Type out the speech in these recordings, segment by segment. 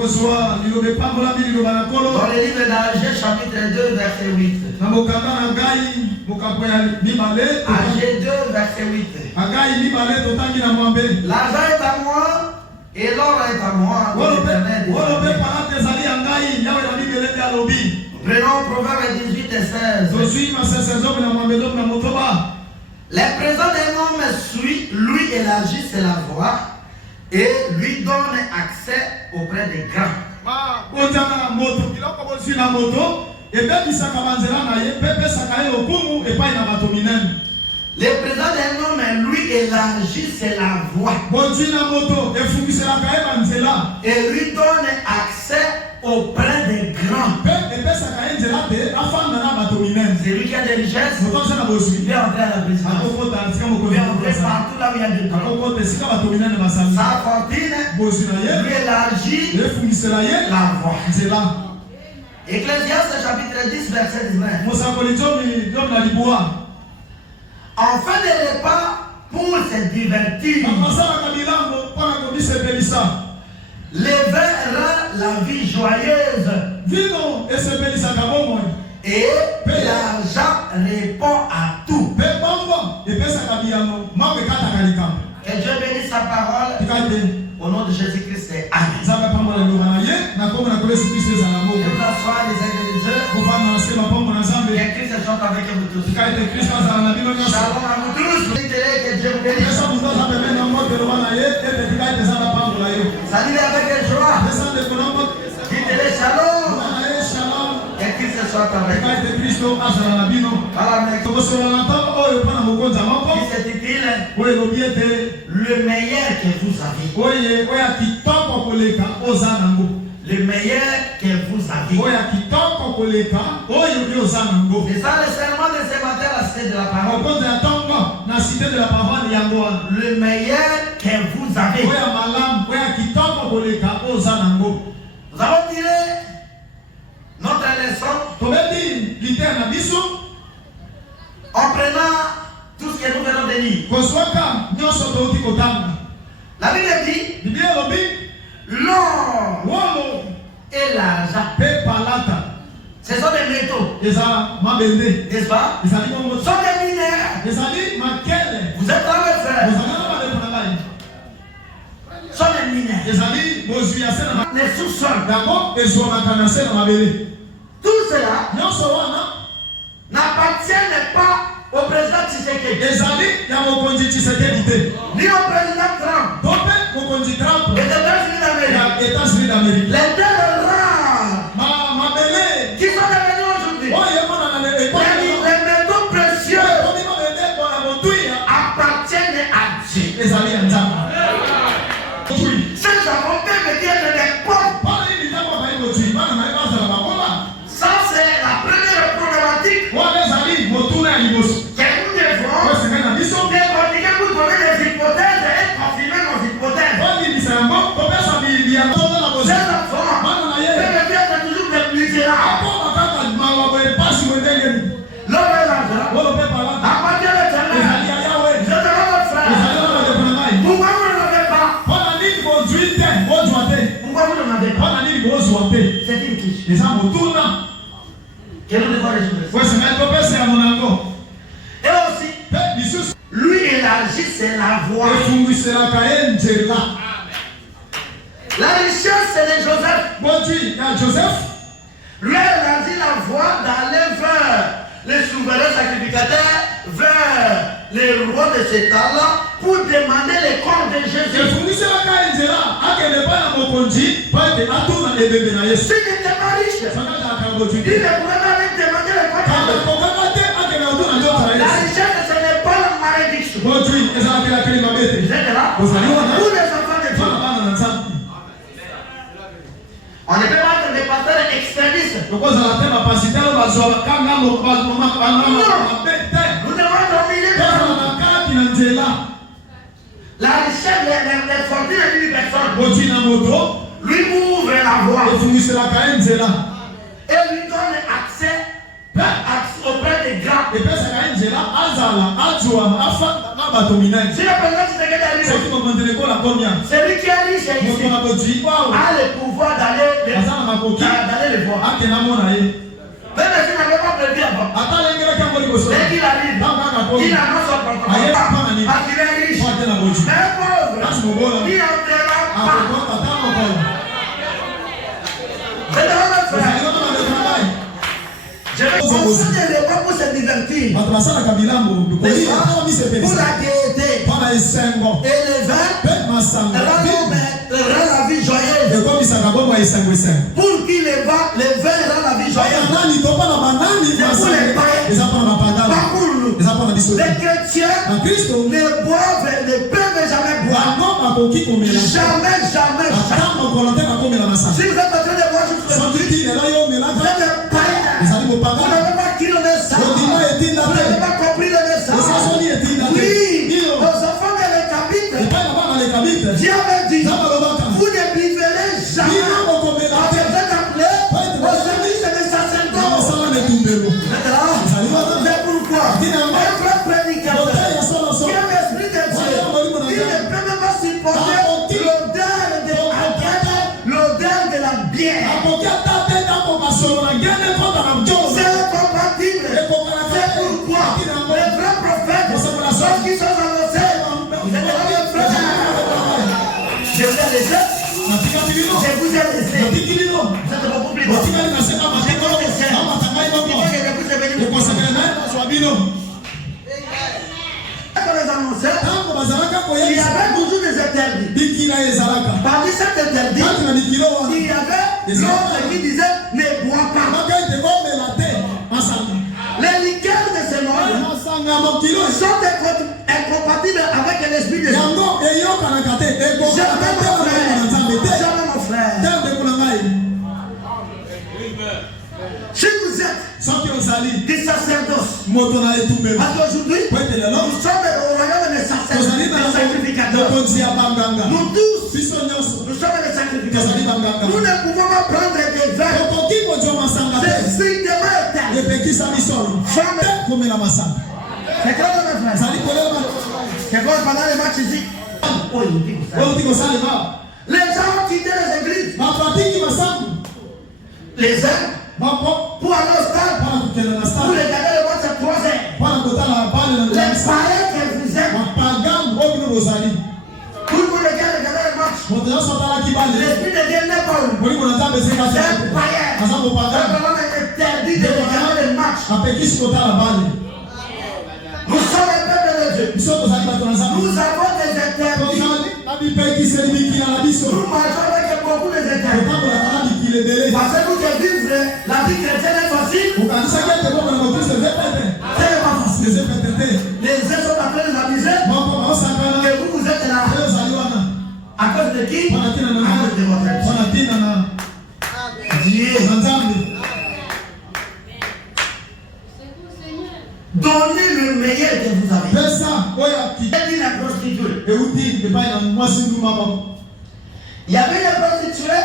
Dans le livre d'Agé, chapitre 2, verset 8. Agé 2, verset 8. L'argent est à moi et l'or est à moi. Prenons Proverbe 18 et 16. Les présents d'un homme lui élargissent la voie et lui donne accès auprès des grands. Les présents d'un homme lui élargissent la voie et lui donne accès auprès des grands. C'est lui qui a des richesses. Il peut entrer à la présidence. Il peut entrer partout là où il y a des grands. Sa fortune lui élargit la voie. Ecclésiaste chapitre 10 verset 19. Enfin des repas pour se divertir. Les vins rend la vie joyeuse. Et l'argent répond à tout. Que Dieu bénisse sa parole. Au nom de Jésus-Christ. Amen. Que la soie des ailes de Dieu. Que Christ chante avec vous tous. Shalom à vous tous. Que Dieu vous bénisse. Salut avec joie. Dites-le shalom. Que Christ soit avec vous. Qui s'intitule le meilleur que vous avez. Le meilleur que vous avez. C'est ça le serment de ce matin à la cité de la parole. Le meilleur que vous avez. Nous avons tiré notre leçon en prenant tout ce que nous venons de lire. La Bible dit l'or et l'argent, ce sont des métaux, n'est-ce pas? Ce sont des minéraux. Vous êtes dans le frère. Ce sont des minéraux. Les sous-sols. Tout cela n'appartient pas au président Tshisekedi, ni au président Trump, les États-Unis d'Amérique. Les deux rares qui sont devenus aujourd'hui, les métaux précieux appartiennent à Dieu. Ces avocats deviennent des pauvres. Ça, c'est la première problématique. Que nous devons décortiquer pour donner des hypothèses et confirmer nos hypothèses. Ces enfants peuvent être toujours des misérables. L'homme est l'argent. À partir de l'éternel, je te rends votre frère. Pourquoi vous ne l'avez pas? Pourquoi vous n'en avez pas? C'est une question. Que nous devons résoudre. Et aussi, lui élargissait la voie. La richesse, c'est de Joseph. Lui élargit la voie d'aller vers les souverains sacrificateurs, vers les rois de ce temps-là, pour demander les corps de Jésus. S'il n'était pas riche, il ne pouvait pas aller demander les corps de Jésus. La richesse, ce n'est pas la malédiction. Vous êtes là? Vous les enfants de Dieu. On ne peut pas être des pasteurs extrémistes. Non. Nous devons être au milieu. La richesse, les fortunes d'une personne lui ouvre la voie et lui donne accès auprès des grands. Si le président Tshisekedi arrive, celui qui est riche ici a le pouvoir d'aller les voir. Même s'il n'avait pas prévu avant. Dès qu'il arrive, il annonce son protocole. Parce qu'il est riche. Mais pauvre, il n'entrera pas. C'est dans notre frère. Je vais conseiller les gens pour se divertir. Pour la gaieté. Et le vin rend la vie joyeuse. Pour qui le vin rend la vie joyeuse. C'est pour les païens. Pas pour nous. Les chrétiens ne peuvent jamais boire. Jamais. Si vous êtes en train de boire jusqu'à aujourd'hui, vous êtes païen. Vous n'avez pas qui le message. Vous n'avez pas compris le message. Oui, aux enfants de l'Étabite, Dieu avait dit, vous ne vivrez jamais. Parce que vous êtes appelés au service des sacerdotes. C'est pourquoi un vrai prédicateur qui a l'esprit de Dieu, il ne peut même pas supporter l'odeur de la bière. C'est incompatible. C'est pourquoi les vrais prophètes, ceux qui sont annoncés, vous êtes là, mes frères. Je vous ai laissé. Je vous ai laissé. Vous êtes beaucoup plus bon. Quand les annonceurs, il y avait toujours des interdits. Parmi cet interdit, il y avait l'autre qui disait ne bois pas. Les liqueurs de ce monde sont incompatibles avec l'esprit de Dieu. Jamais mon frère. Si vous êtes des sacerdotes, parce qu'aujourd'hui, nous sommes au royaume des sacerdotes, des sacrificateurs. Nous tous, nous sommes des sacrificateurs. Nous ne pouvons pas prendre des vins. C'est strictement éternel. C'est quoi le frère? C'est quoi pendant les matchs ici? Les gens ont quitté les églises. Les uns pour aller au stade, pour regarder le match à 3 heures. Les païens que vous êtes, pour vous regarder le match, l'esprit de Dieu n'est pas où. C'est un païen. C'est vraiment interdit de regarder le match. Nous sommes le peuple de Dieu. Nous avons des interdits. Nous mangeons avec beaucoup de interdits. Parce que vous devez vivre la vie chrétienne est facile. C'est pas facile. Les uns sont en train de s'amuser. Et vous êtes là. À cause de qui? À cause de votre Dieu. Donnez le meilleur que vous avez. Elle dit la prostituée. Il y avait des prostituées.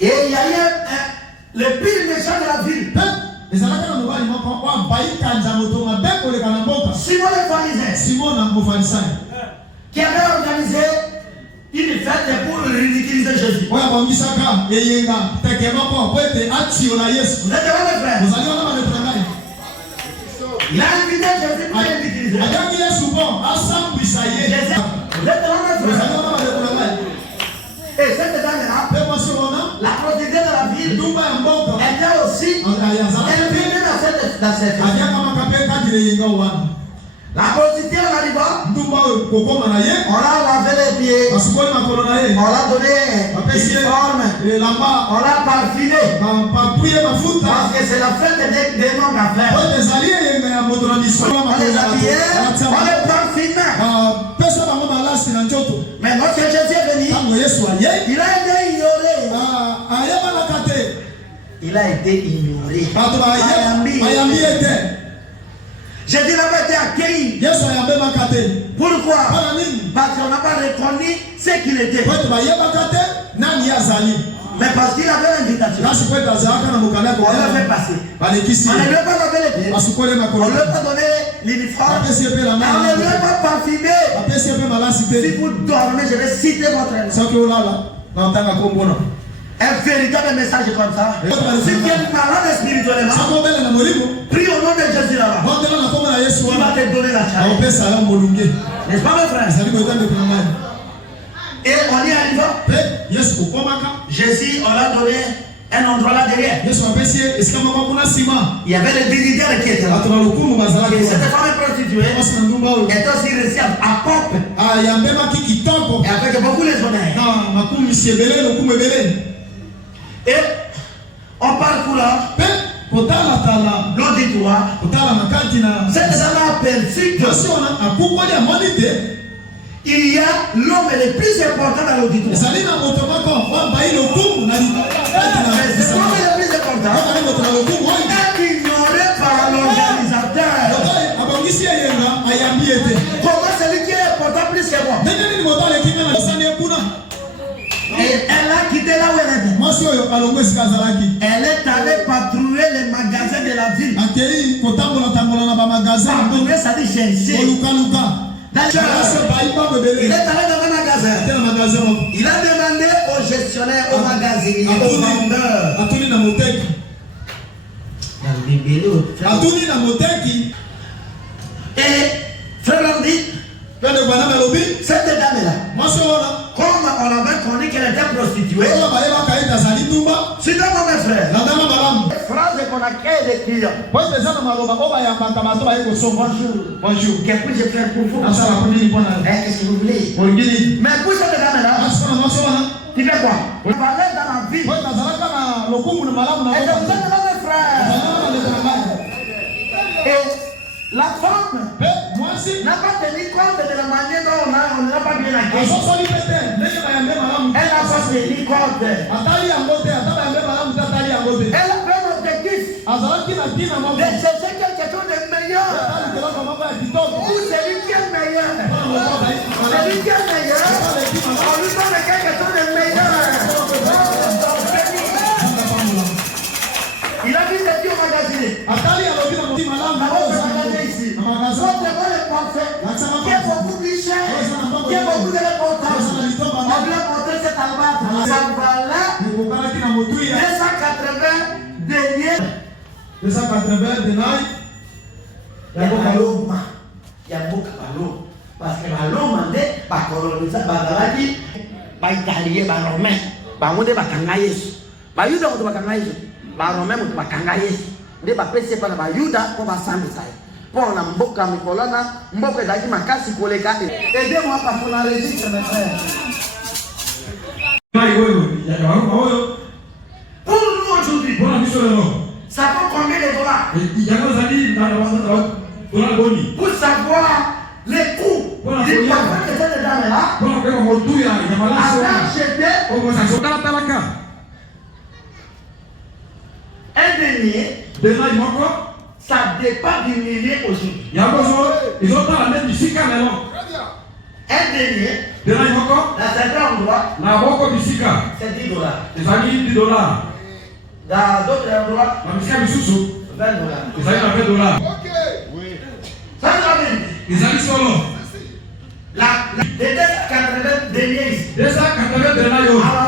Et il y a eu le pire méchant de la ville. Simon le pharisien. Qui avait organisé une fête pour ridiculiser Jésus. Vous êtes devant le frère. Il a invité Jésus pour ridiculiser. Vous êtes devant le frère. Et cette dame-là, la prostituée de la ville, était aussi invitée dans cette fête. La prostituée en arrivant, on l'a lavé les pieds, on l'a donné une forme, on l'a parfumé, parce que c'est la fête des noms d'affaires. On les habillait, on les parfumait. Mais lorsque Jésus est venu, il a été ignoré. Il a été ignoré. Jésus n'a pas été accueilli. Pourquoi? Parce qu'on n'a pas reconnu ce qu'il était. Mais parce qu'il avait l'invitation. On l'a fait passer. On ne lui a pas lavé les pieds. On ne lui a pas donné l'uniforme. N'enlèverez pas parfumé. Si vous dormez, je vais citer votre nom. Un véritable message comme ça. Si tu es malade spirituellement, prie au nom de Jésus là-bas. Il va te donner la charge. N'est-ce pas mes frères? Et on y arrive. Jésus, on l'a donné un endroit là derrière. Il y avait les dignitaires qui étaient là. Et cette femme prostituée était aussi réussie à pompe. Et avec beaucoup les honneurs. Et on parcourt là. L'auditoire. Cette dame a aperçu que il y a l'homme le plus important dans l'auditoire. C'est l'homme le plus important. Ignoré par l'organisateur. Comment celui qui est important plus que moi? Et elle a quitté là où elle était. Elle est allée patrouiller les magasins de la ville. Patrouiller, ça dit chercher. Il est allé dans un magasin. Il a demandé au gestionnaire, au magasinier, au vendeur. Et frère dit, cette dame-là, comme on avait connu qu'elle était prostituée, c'est dans mon frère. Phrase qu'on a créé des clients. Bonjour. Qu'est-ce que je fais pour vous? Qu'est-ce que vous voulez? Mais pour cette dame-là, tu fais quoi? On va aller dans la vie. Et c'est mon frère. Et la femme n'a pas tenu compte de la manière dont on n'a pas bien accueilli. Elle n'a pas tenu compte. Elle a fait l'objectif de chercher quelque chose de meilleur. Ou celui qui est meilleur. Celui qui est meilleur, on lui donne quelque chose de meilleur. Il a dit de Dieu au magasinier. Votre le parfait, qui est beaucoup plus cher, qui est beaucoup de l'importance. On lui a montré cet albâtre. Ça valait 280 deniers. 280 deniers. Il y a beaucoup de ballons. Parce que ballon mandé, par coloniser, par galaki, par italien, par romain, par monde, par kangaïs. Par yuda, on doit kangaïs. Par romain, on doit kangaïs. On doit passer par la yuda pour passer ça. Pour la mboka mikolana, mboka zaki makasi koleka. Aidez-moi parce qu'on enregistre mes frères. Pour nous aujourd'hui, ça coûte combien de dollars? Pour savoir les coûts du parfum de cette dame-là, avait acheté un denier. Ça dépend du millier aujourd'hui. Un denier, dans certains endroits, c'est 10 dollars. Dans d'autres endroits, 20 dollars. Ça c'est la vérité. Les 280 deniers ici. À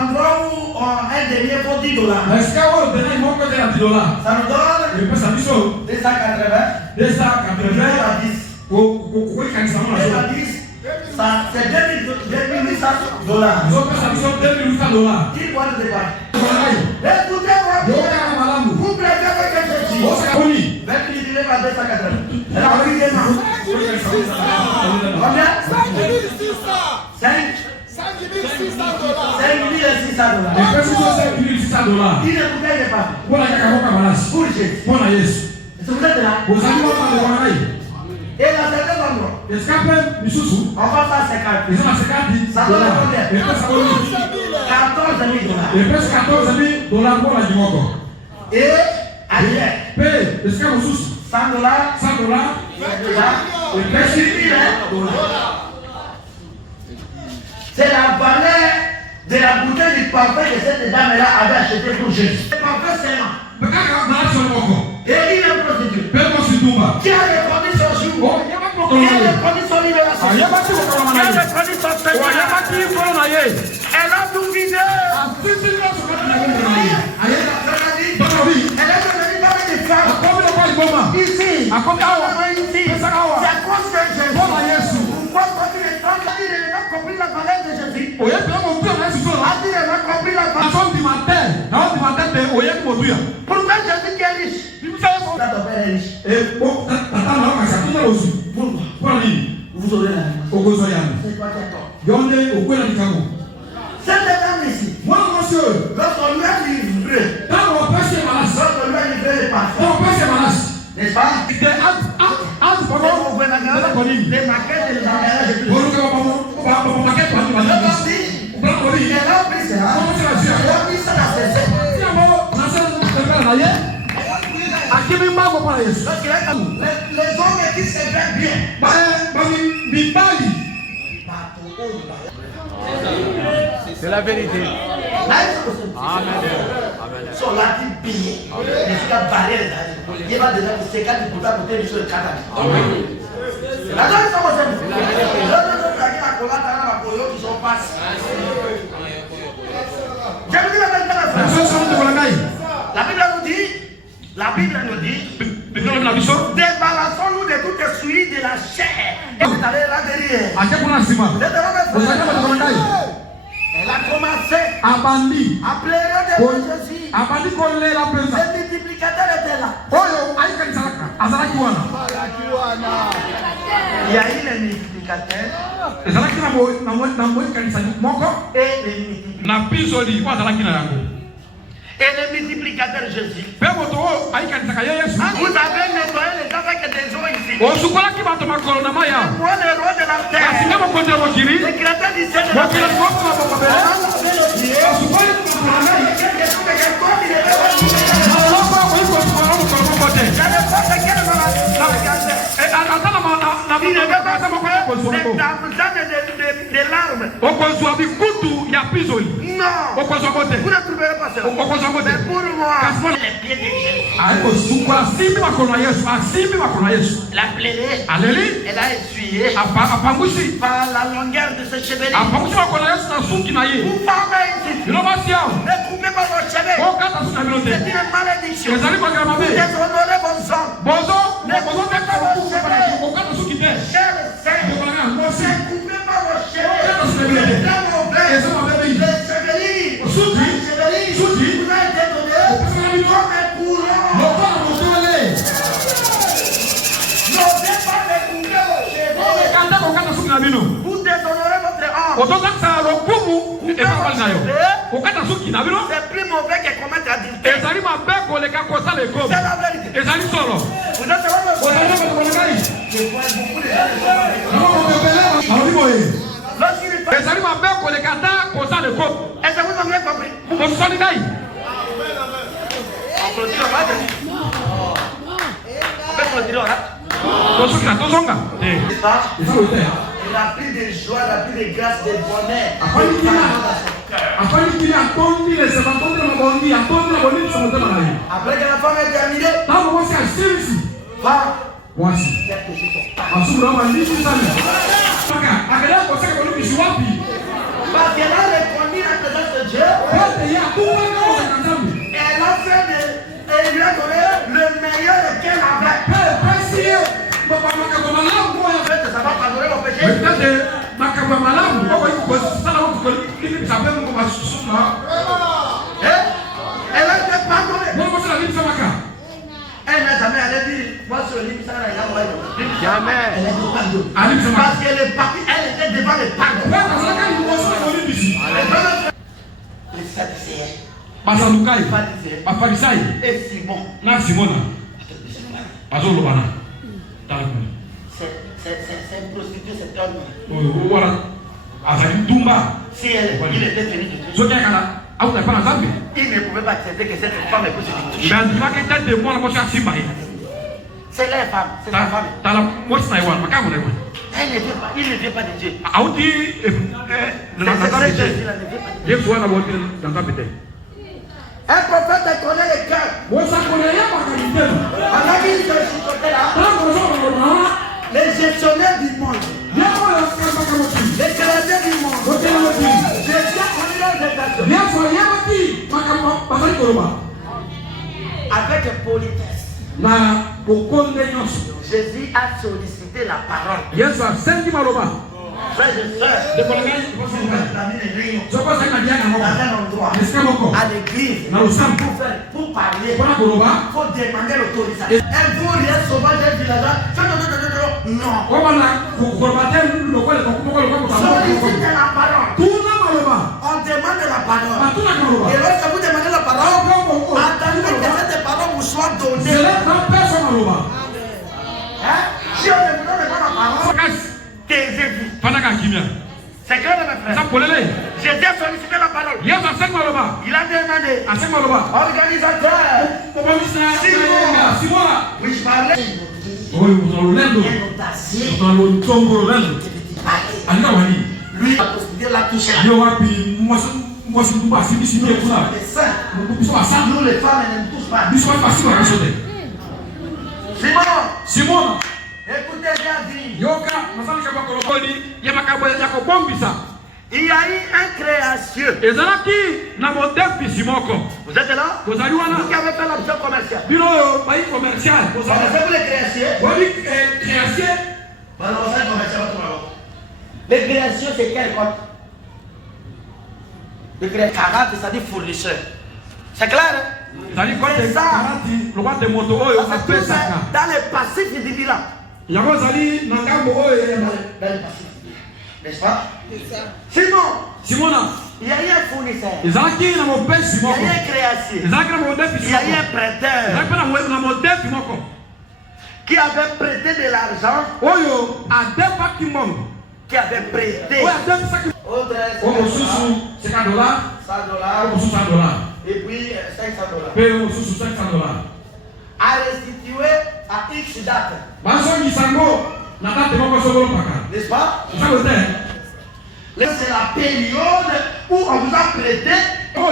l'endroit où un denier vaut 10 dollars. Ça nous donne 280 à 10. Ça c'est 2800 dollars. 10 mois de départ. Écoutez-moi bien. Vous préférez que je dise. 28 à 280. Alors, regardez-moi. Combien? 5600 dollars. Il ne vous paye pas. Pour Jésus. Vous êtes là. Et dans certains endroits, on va faire 50. Ça donne combien? 14 000 dollars. Et ailleurs, 100 dollars. C'est la valeur de la bouteille du parfum que cette dame-là avait acheté pour Jésus. Le parfum, c'est un. Et il est prostitué. Qui a répondu ce jour? connu son libération. Elle a connu son Seigneur. Elle a tout vidé. Elle est devenue dans les femmes. Ici. C'est à cause de Jésus. Pourquoi tu les femmes il n'a pas compris la valeur de Jésus? Il n'a pas compris la valeur. Pourquoi Jésus qui est riche? Ta père est riche. Pourquoi? Vous aurez la réponse. C'est quoi qui est tort? Cette dame ici, lorsqu'on lui a livré, les parfums, n'est-ce pas? Les maquettes et les emballages. Elle a pris ça. Elle a pris ça dans ses ailes. Les hommes qui se font bien. C'est la vérité. Amen. Sur la vie payée. Les filles ont barré les années. Il va déjà vous séquer du bout à côté du sur le cadavre. La dame, ça va se faire. La Bible nous dit, débarrassons-nous de toute suie de la chair. Elle a commencé à pleurer de Jésus. Le multiplicateur était là. Il y a eu le multiplicateur et le multiplicateur. Et le multiplicateur Jésus. Vous avez nettoyé les gens avec des eaux ici. Pour le roi de la terre. Le créateur du ciel de la terre. Des larmes. Non. Vous ne trouverez pas ça. Mais pour moi, les pieds de Jésus. La plaie, elle a essuyé par la longueur de ses cheveux. Vous parlez ici. Ne coupez pas vos cheveux. C'est une malédiction. Vous déshonorez vos hommes. Ne coupez pas vos cheveux. Cher Saint, ne coupez pas vos cheveux. Les dames au blé, les chevelines, vous avez été donnés comme un courant. N'osez pas découper vos cheveux. Vous déshonorez votre âme. C'est plus mauvais que commettre adultère. C'est la vérité. Vous êtes heureux. Je vois beaucoup de gens. Lorsqu'il est est-ce que vous avez compris? Il a pris de joie, il a pris de grâce, de bonheur. Après que la femme est terminée, va. Parce qu'elle a répondu la présence de Dieu. Elle a fait et lui a donné le meilleur qu'elle avait. Ça va pardonner mon péché. Elle a été pardonnée. Elle n'a jamais allé dire, moi sur le livre, ça n'a rien. Jamais. Elle a été pardonnée. Parce qu'elle est partie, elle était devant les pardons. Les Sadducéens. Et Simon. C'est une prostituée, c'est un homme. Si il était venu de Dieu, il ne pouvait pas accepter que cette femme est prostituée. C'est la femme, c'est la femme. Il ne vient pas de Dieu. Un prophète connaît le cœur. Les gestionnaires du monde, les créateurs du monde, Jésus a connu leurs intentions. Avec politesse, Jésus a sollicité la parole. Frères et sœurs, dans un endroit, à l'église, pour parler, il faut demander l'autorisation. Un vaurien sauvage d'un villageois, non. Sollicitez la parole. On demande la parole. Et lorsque vous demandez la parole, attendez que cette parole vous soit donnée. Si on ne vous donne pas la parole, taisez-vous. C'est clair, mes frères. Jésus a sollicité la parole. Il a demandé. Organisateur. Simon. Puis-je parler? Lui a possédé la touche. Nous les femmes ne touchent pas. Simon. Écoutez bien dit. Il y a eu un créateur. Vous êtes là? Vous qui avez fait l'option commerciale. Vous connaissez les créations? Les créations, c'est quel code? Les créations, 40, c'est-à-dire fournisseur. C'est clair? C'est ça. Dans le passif du bilan. Dans le passif. N'est-ce pas? Simon, il y a eu un fournisseur. Il y a eu un créateur. Il y a eu un prêteur qui avait prêté de l'argent. Qui avait prêté. $100. Et puis $500. À restituer à X date. N'est-ce pas? C'est la période où on vous a prêté. Cette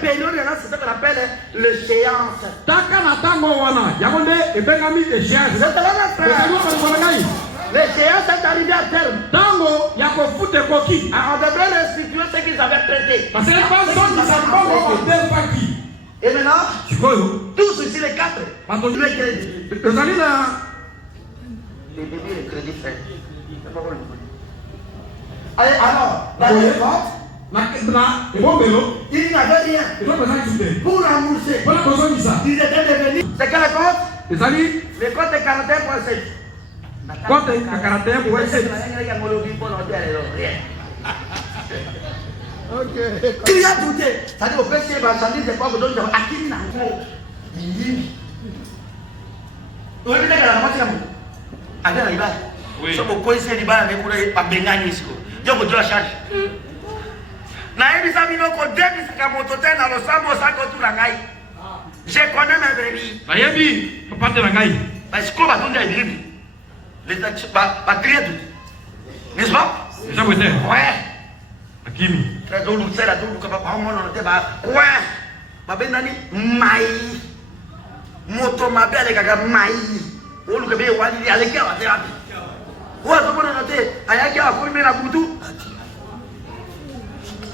période-là, c'est ce qu'on appelle l'échéance. Vous êtes là, mon frère? L'échéance est arrivée à terme. Alors, on devrait restituer ce qu'ils avaient prêté. Et maintenant, tous ici les quatre, le crédit. Les crédits, frère. Alors, dans les ventes, ils n'avaient rien. Pour rembourser, ils étaient devenus. C'est quel compte? Le compte est 41,7. Compte est 41,7. Il a douté. C'est-à-dire, au PC, il va s'en dire pas que d'autres gens. À qui il n'a pas? Oui, mais il y a la moitié. Oui. Je connais mes brebis. Parce qu'on va donner les brebis. Les patriotes. N'est-ce pas? Ouais. Très drôle, c'est la drôle, comme on a ouais. Ma benani, maï. Moto ma belle, gaga maï. On le fait, on va dire, allez, gars, ouais, comment on a noté? Ayaka a formé la boutou.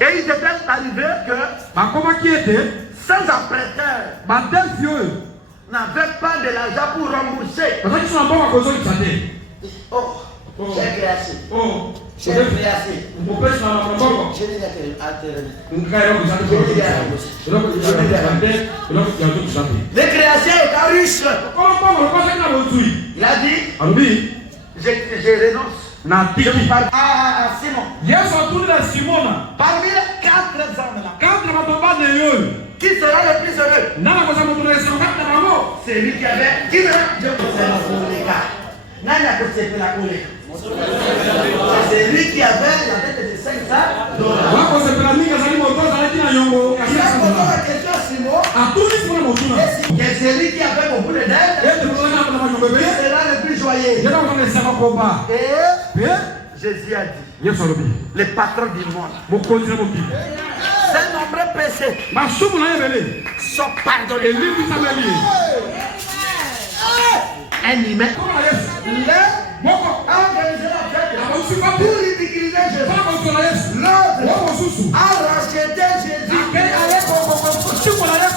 Et il était arrivé que, sans un prêteur, n'avait pas de l'argent pour rembourser. Oh, j'ai créé. J'ai créé. Les créations étaient riches. Il a dit, je renonce. À Simon. Parmi les 4 hommes là, qui sera le plus heureux? C'est lui qui avait. Qui sera? Je vous les gars. C'est lui qui avait la dette de $500. Il a posé la question à Simon. Et c'est lui qui avait beaucoup de dettes. Qui sera le plus joyeux? Et Jésus a dit, le patron du monde, ses nombreux péchés sont pardonnés. un humain. A organisé la fête pour ridiculiser Jésus. L'autre a racheté Jésus.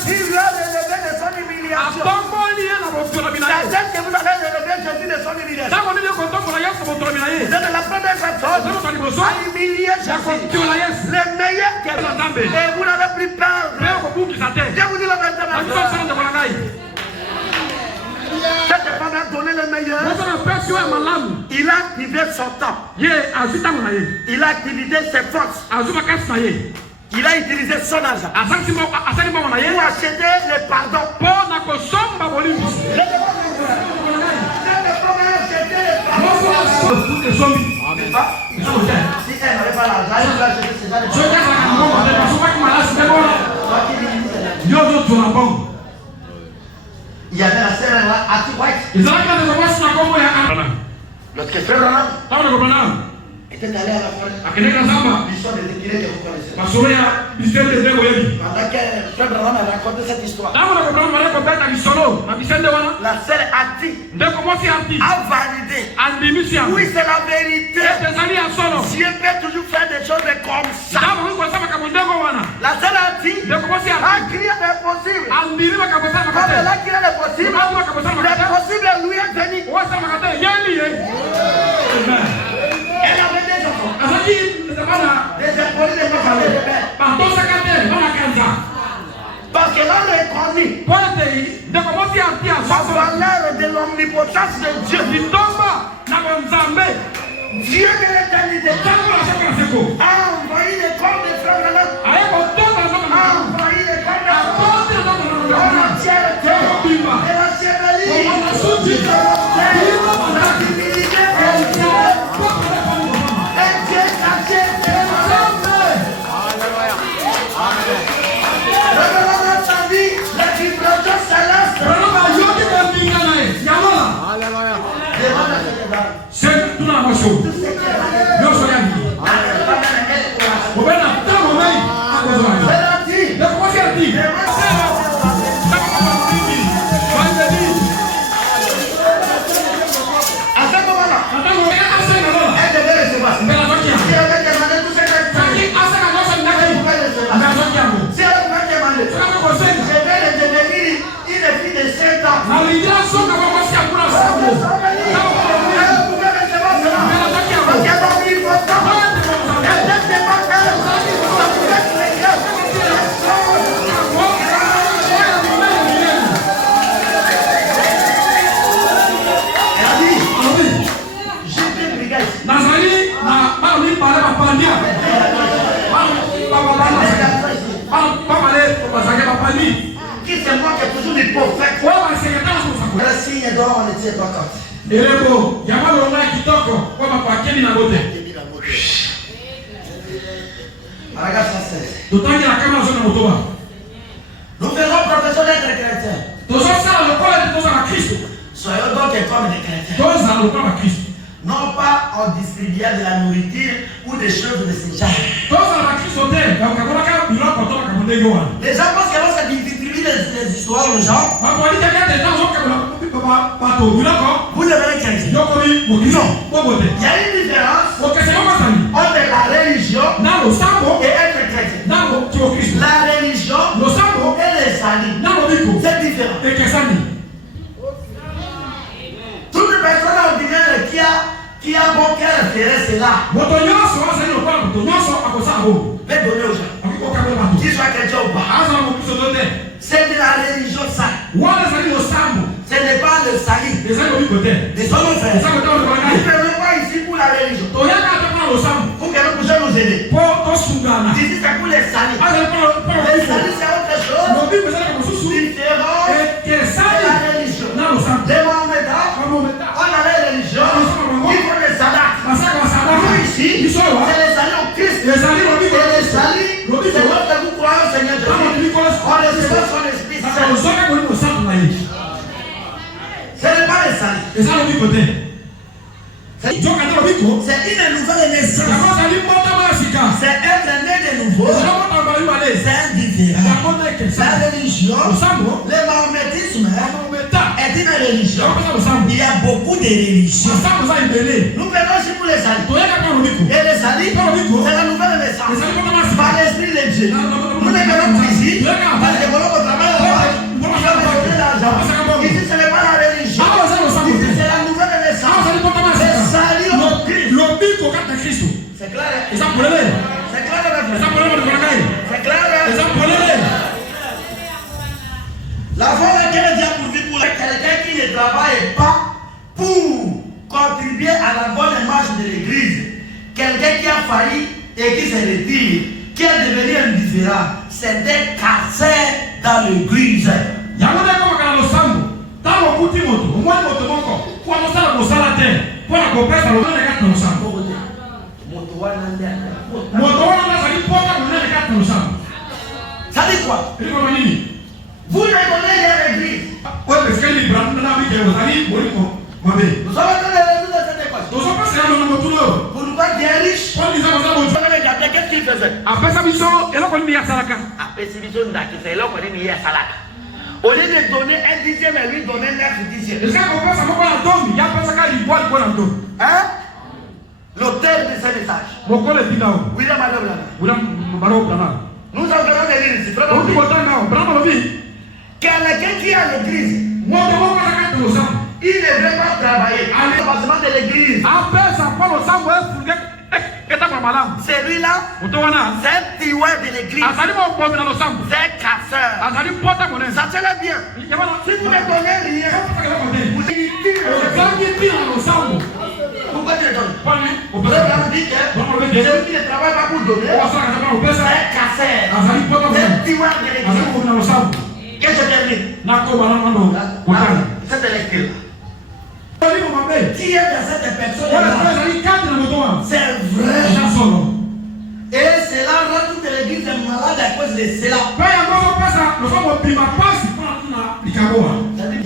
Il lui a relevé de son humiliation. C'est-à-dire que vous avez relevé Jésus de son humiliation. Vous êtes la première personne à humilier Jésus. Le meilleur qu'elle a. Et vous n'avez plus peur. Dieu vous dit la vérité. Cette femme a donné le meilleur. Il a activé son temps. Il a activé ses forces. Il a utilisé son argent pour acheter le pardon. Je ne peux pas acheter le pardon. Si elle n'avait pas l'argent, elle peut acheter ses argent. Il y avait la sœur là, à tout white. Lorsque frère Branham était allé à la forêt, ils sont des équilés que vous connaissez. Pendant que frère Branham a raconté cette histoire, la sœur Ati a validé. Oui, c'est la vérité. Dieu peut toujours faire des choses comme ça. La sœur Ati a crié l'impossible. Comme elle a crié l'impossible, l'impossible lui est venu. Elle avait des enfants. Des épaules de ma famille. Parce que là, on est connu. La valeur de l'omnipotence de Dieu. Dieu de l'éternité a envoyé les corps de frères de l'autre. A envoyé les corps de l'autre. On a tiré de la chevalier. La divinité est Dieu. Et Dieu caché. La vibration céleste. C'est tout la motion. Yo soy aquí. Bueno, estamos ahí. ¿De cómo se ti? Qui c'est moi qui ai toujours des prophètes. Le signe d'or, on ne tient pas compte. Regarde ça, c'est. Nous faisons profession d'être chrétien. Soyons donc comme des chrétiens. Non pas en distribuant de la nourriture ou des choses de ce genre. Les gens pensent que lorsqu'ils distribuent des histoires aux gens, vous devenez chrétien. Non. Il y a une différence entre la religion et être chrétien. La religion et les salis, c'est différent. Toute personne ordinaire qui a bon cœur ferait cela. Mais donner aux gens. Qu'ils soient chrétiens ou pas. C'est de la religion sale. Ce n'est pas le salut. Les hommes frères. Nous ne venons pas ici pour la religion. Pour que nous puissions nous aider. Ici c'est pour les salis. Les salis c'est autre chose. Différent de la religion. Les Mohammedans, on a la religion. Il faut les salats. Nous ici, c'est les salis au Christ. Et les salis, c'est lorsque vous croyez au Seigneur Jésus. On reçoit son esprit saint. Ce n'est pas les salis. C'est une nouvelle naissance. C'est être né de nouveau. C'est un différent. La religion, le mahométisme est dit dans les religions, il y a beaucoup de religions. Nous venons ici pour les salis. Et les salis, c'est la nouvelle naissance. Par l'esprit de Dieu. Nous ne venons pas ici parce que nous avons travaillé là-bas. Nous avons donné l'argent. Ici, ce n'est pas la religion. Ici, c'est la nouvelle naissance. Les salis au Christ. C'est clair. C'est clair. C'est clair. La foi laquelle Dieu a pourvu pour quelqu'un qui ne travaille pas pour contribuer à la bonne image de l'église. Quelqu'un qui a failli et qui se retire, qui est devenu indifférent, c'est des casseurs dans l'église. Ça dit quoi? Vous ne donnez rien à l'église. Nous avons donné les résultats de cette équation. Pour nous voir bien riches. Qu'est-ce qu'il faisait? Au lieu de donner un dixième, elle lui donnait 9 dixièmes. Hein? L'auteur de ce message. William Adolana. Nous avons des ici. Quelqu'un qui est à l'église, il ne veut pas travailler. Le bâtiment de l'église. Celui-là, c'est un tiouet de l'église. C'est un casseur. Ça tient bien. Si vous ne donnez rien, vous êtes pourquoi tu le donnes? Vous avez dit que celui qui ne travaille pas pour donner, c'est un casseur. C'est un tiouet de l'église. Qu'est-ce que je termine? Cette lecture. Qui est dans cette personne-là? C'est vrai. Et cela rend toute l'église malade à cause de cela. Dieu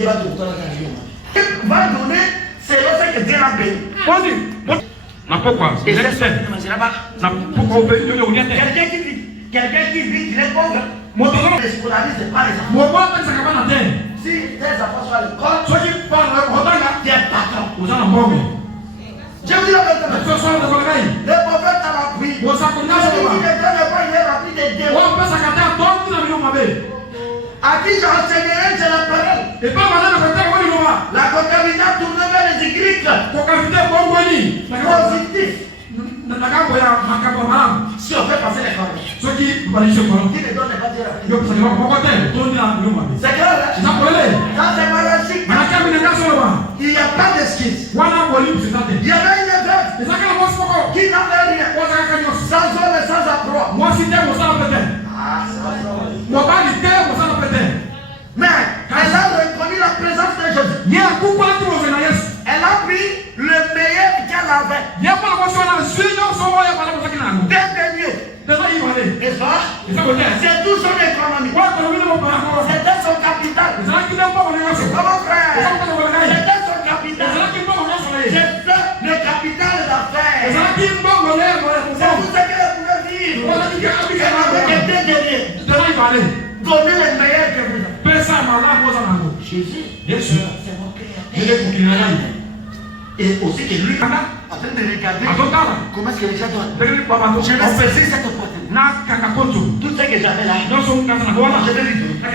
va te donner la va donner, c'est ce que Dieu a payé. Quelqu'un qui dit qu'il est pauvre, ne scolarise pas les enfants. Si tes enfants sont à l'école, tu es patron. Je vous dis la vérité. Le prophète a appris. Celui qui ne donne pas, il est rempli de démons. À qui j'enseignerai, c'est la parole. La comptabilité tournée vers les églises. Positif. Si on fait passer les paroles, qui ne donne pas Dieu la c'est clair, hein? Quand c'est malachique, il n'y a pas d'excuse. Il y avait une épreuve qui n'avait rien, sans homme et sans approche. Mais elle a reconnu la présence de Jésus. Elle a pris le meilleur qu'elle avait. N'est-ce pas? C'est tout son économie. C'était son capital. Comment frère? C'était son capital. C'était le capital d'affaires. C'est tout ce qu'elle pouvait vivre. Elle avait été donnée. Donnez le meilleur que vous avez. Jésus, c'est mon Créateur. Et aussi que lui, en train de regarder comment est-ce que les gens doivent. Je vais saisir cette opportunité. Tout ce que j'avais là, je vais lui donner. Je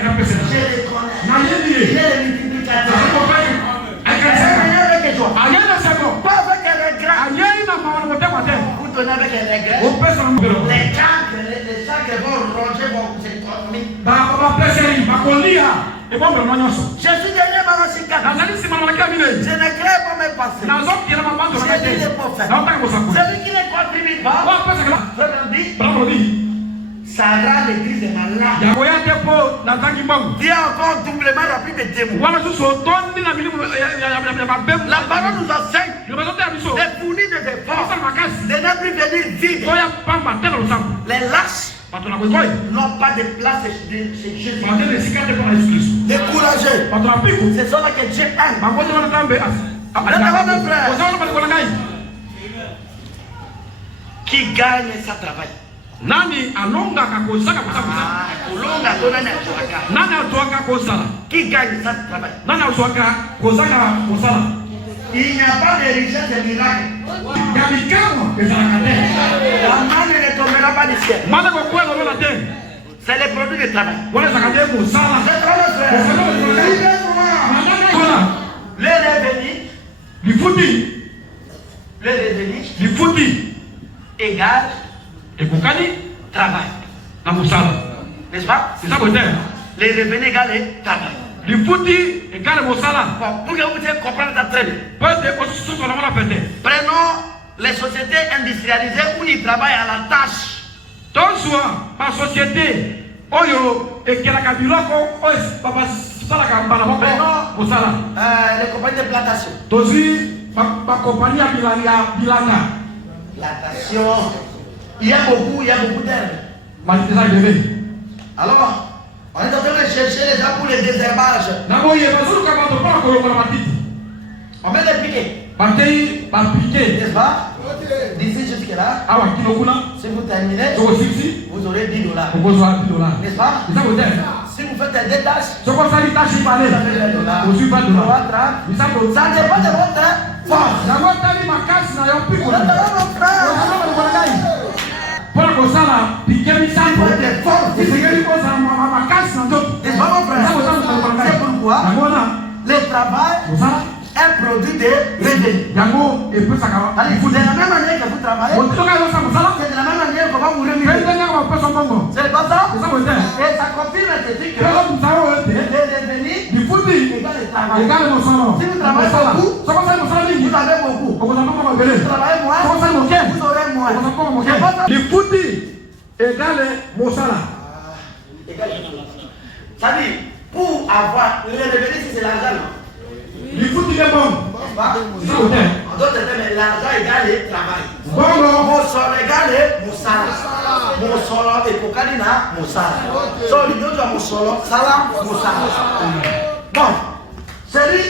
les connais. Il est le multiplicateur. Rien avec toi. Pas avec un regret. Vous donnez avec un regret. Les chancres vont ronger votre économie. Je suis derrière Malachi 4. Je ne crée pas mes passés. Je dis les prophètes. Celui qui ne contribue pas, ça rend l'église malade. Dieu a encore doublement rempli de démons. La parole nous enseigne de fournir des efforts, de ne plus venir vide. Les lâches n'ont pas de place chez Jésus. Découragés. C'est ça que Dieu aime. Qui gagne sa travail. Nani alonga kakozaka kusaka. Kolonga tonana atoaka. Nani atoaka kozala. Qui gagne ça travail? Nani atoaka kozaka kozala. Il n'y a pas de richesse de miracle. Yabikamo ezalaka. La manne ne tombera pas du ciel. Mana ko kwa ngolo la terre. C'est le produit du travail. Wala zakade kozala. C'est trop le frère. Les revenus. Les revenus. Lifuti. Égale. Ekokani. Travail. Na musala. N'est-ce pas? C'est ça côté. Les revenus égale travail. Lifuti égale musala. Bon, pour que vous puissiez comprendre ça très bien. Peut-être que ce soit la peine. Prenons les sociétés industrialisées où ils travaillent à la tâche. Donc soit ma société oyo ekelaka biloko oyo papa salaka mbala moko musala. Les compagnies de plantation. Tozi ma compagnie à bilanga. Plantation. Il y a beaucoup d'herbes. Malisa bébé. Alors, on est en train de chercher les gens pour les désherbages. On met des piquets. N'est-ce pas? D'ici jusque-là, si vous terminez, vous aurez $10. N'est-ce pas? Si vous faites des tâches, vous avez $20. Ça dépend de votre force. Pour kosala piqué misango N'est-ce pas mon frère? C'est pourquoi le travail est un produit de revenus. Allez, vous de la même manière que vous travaillez, c'est de la même manière qu'on va vous remunérer. C'est pas ça? Et ça confirme ceci que les revenus égale le travail. Si vous travaillez beaucoup, vous avez beaucoup. Si vous travaillez moins, vous aurez moins. C'est pas ça? Lifuti égale musala. Ça dit, pour avoir les revenus, si c'est l'argent. Lifuti est bon. En d'autres termes, l'argent égale le travail. Mon sol égale mon salaire. Mon solo et pour Kadina, mon salaire. So, l'idée de mon solo, salaire, mon salaire. Bon, celui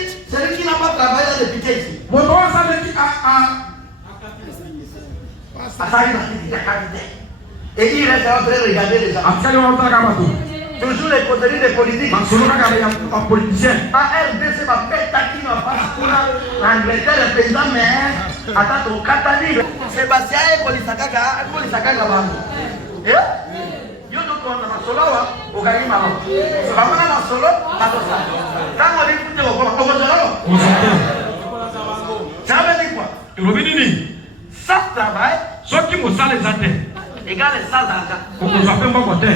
qui n'a pas travaillé dans le piquet ici. Et il reste en train de regarder les gens. Toujours les contenus des politiques. RDC va faire taquine en face. L'Angleterre, le président, mais attends, au Katani. Sébastien et Kolisakaka. Yo donc on a solo au gagné maman. Pas mal en solo, pas de ça. Quand on écoute au solo. Ça veut dire quoi? Ça travail. Ce qui me sale les athées. Égale ça d'argent. Pour que je fasse mon côté.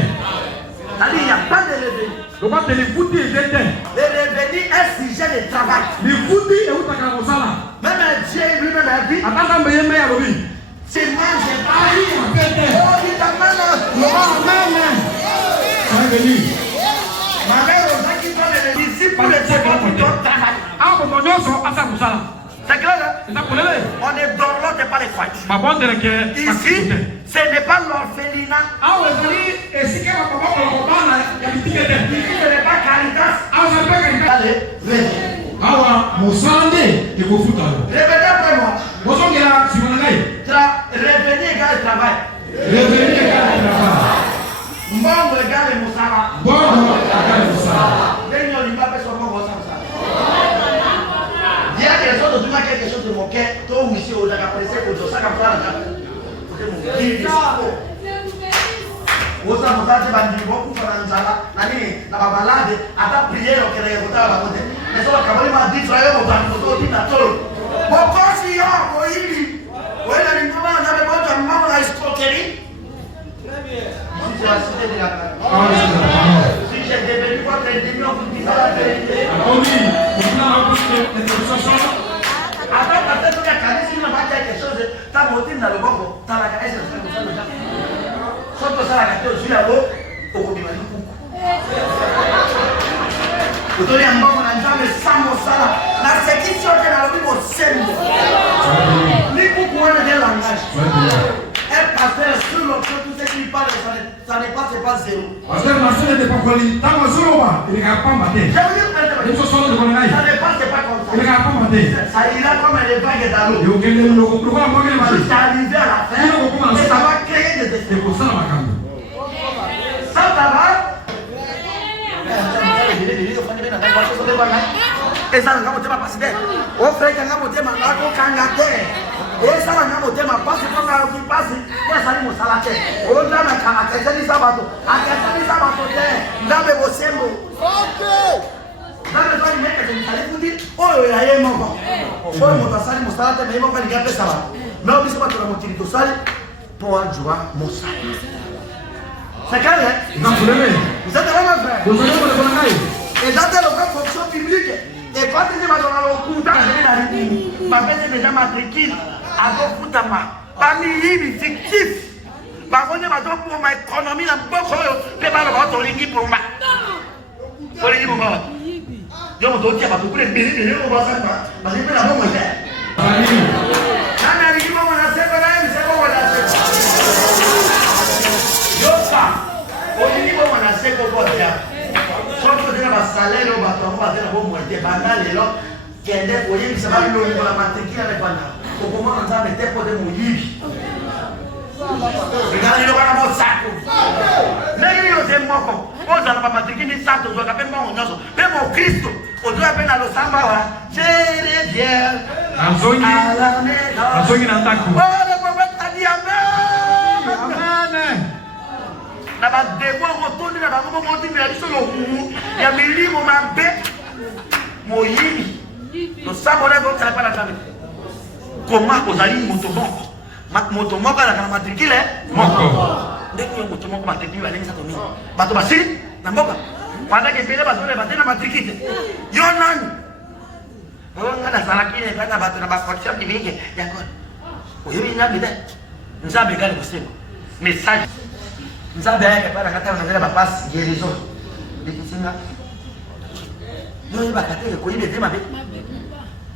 Il n'y a pas de revenus. Le roi de l'écoute est éteint. Les revenus est sujet de travail. L'écoute est où ta carrossala. Même Dieu lui-même a dit. Attends, mais il y a l'objet. C'est moi, j'ai pari. Oh, il t'a mal. Amen. Ma mère, aux gens qui sont les disciples, pour les secondes qui doivent travailler. Ah, bon, on y a ça, ça. C'est clair, hein? On est dorloté par les fights. Ici, ce n'est pas l'orphelinat. Ici, ce n'est pas Caritas. Allez, venez. Répétez après moi. Revenez égale travail. Mbongo égale Moussala. Venez au Limba, parce qu'on va il y a quelque chose de quelque chose de mon cœur, toi aussi, on a apprécié que tu as comme ça. Vous avez dit beaucoup pour Anzala, la balade, à ta prière, on est à la côté. Mais ça va quand même dire, soyez au temps, vous dites à tout. Mon corps, si on a eu, on a une maman, on avait pas de maman à escroquerie. Si tu as cité de la parole, si j'ai devenu votre ennemi, on vous dit la vérité. Après, peut-être qu'il y a quelqu'un qui n'a pas quelque chose, tu as monté dans le bon, tu as la caresse, tu as la caresse. Sauf que ça, la caresse, tu as l'eau, au côté de la coucou. Vous donnez un bon, on a jamais sans mon salaire. La séquence est dans le niveau semble. Les coucou, on a des langages. Un pasteur sur l'autre, tout ce qu'il parle, ça n'est pas, c'est pas zéro. Pasteur, ma soeur n'est pas collée. Tant que zéro, il n'est pas maté. Je veux dire, ça n'est pas, c'est pas comme ça. Il n'est pas maté. Ça ira comme les vagues dans l'eau. Il faut que le Jusqu'à arriver à la fin, et ça va créer des esprits. Et ça n'a pas passé. Au frère, quand on a monté et ça n'a pas monté ma passe, quand on a passé, il y a ça qui m'a salaté. On a à quelqu'un sabato, à quelqu'un sabato, dans le bossembo. Ok. Dans le temps, il y a quelqu'un qui dit, oh, il y a un moment. Oh, mon tassali, mon salate, mais il m'a pas dit que ça va. Mais on ne sait pas que la moitié de sali pour un jour, mon salé. C'est clair, hein? Vous êtes vraiment frère. Vous êtes vraiment frère. Et dans le fonction publique, et quand tu es dans le coup, tu as déjà matricule, à ton foutama, parmi les fictifs, par contre, pour ma économie, la beaucoup de pas pour l'équipe pour moi. Pour l'équipe pour moi. Je me dois dire, parce que vous les bénis, on va faire quoi? Parce que la bonne idée. La l'équipe, on a fait quand même, c'est bon, on a fait. Yoka, au niveau, on a fait pour faire. Surtout dans le salaire, on va faire un bon moitié. Banal et là, qui est des foyers, ça va lui donner la matricule avec Banal. Au moment où on a mis pour des mouillis. Regardez le gars dans sac. Mais il y a des mots. On n'a pas matricule, ni ça, on doit appeler mon nom. Mais mon Christ, on doit appeler dans le samba. Je reviens. À la maison. Oh, le prophète a dit Amen. Amen. Na ba debo retourner na ba mo moti mais sur le coup il y a mili mo mabe mo yibi no sabone go kala para tabe comment ozali moto moko na matricule moko ndeko moto moko matricule alingi sa tomi bato basiri na mboka panda ke pele bato le batena matricule yo nani ngana salakile kana bato na ba fonction publique yakon oyebi na bide nzabe gale kusema message nous avons bien préparé la passe guérison. Les petits gars. Nous avons fait le colis de vie, ma vie.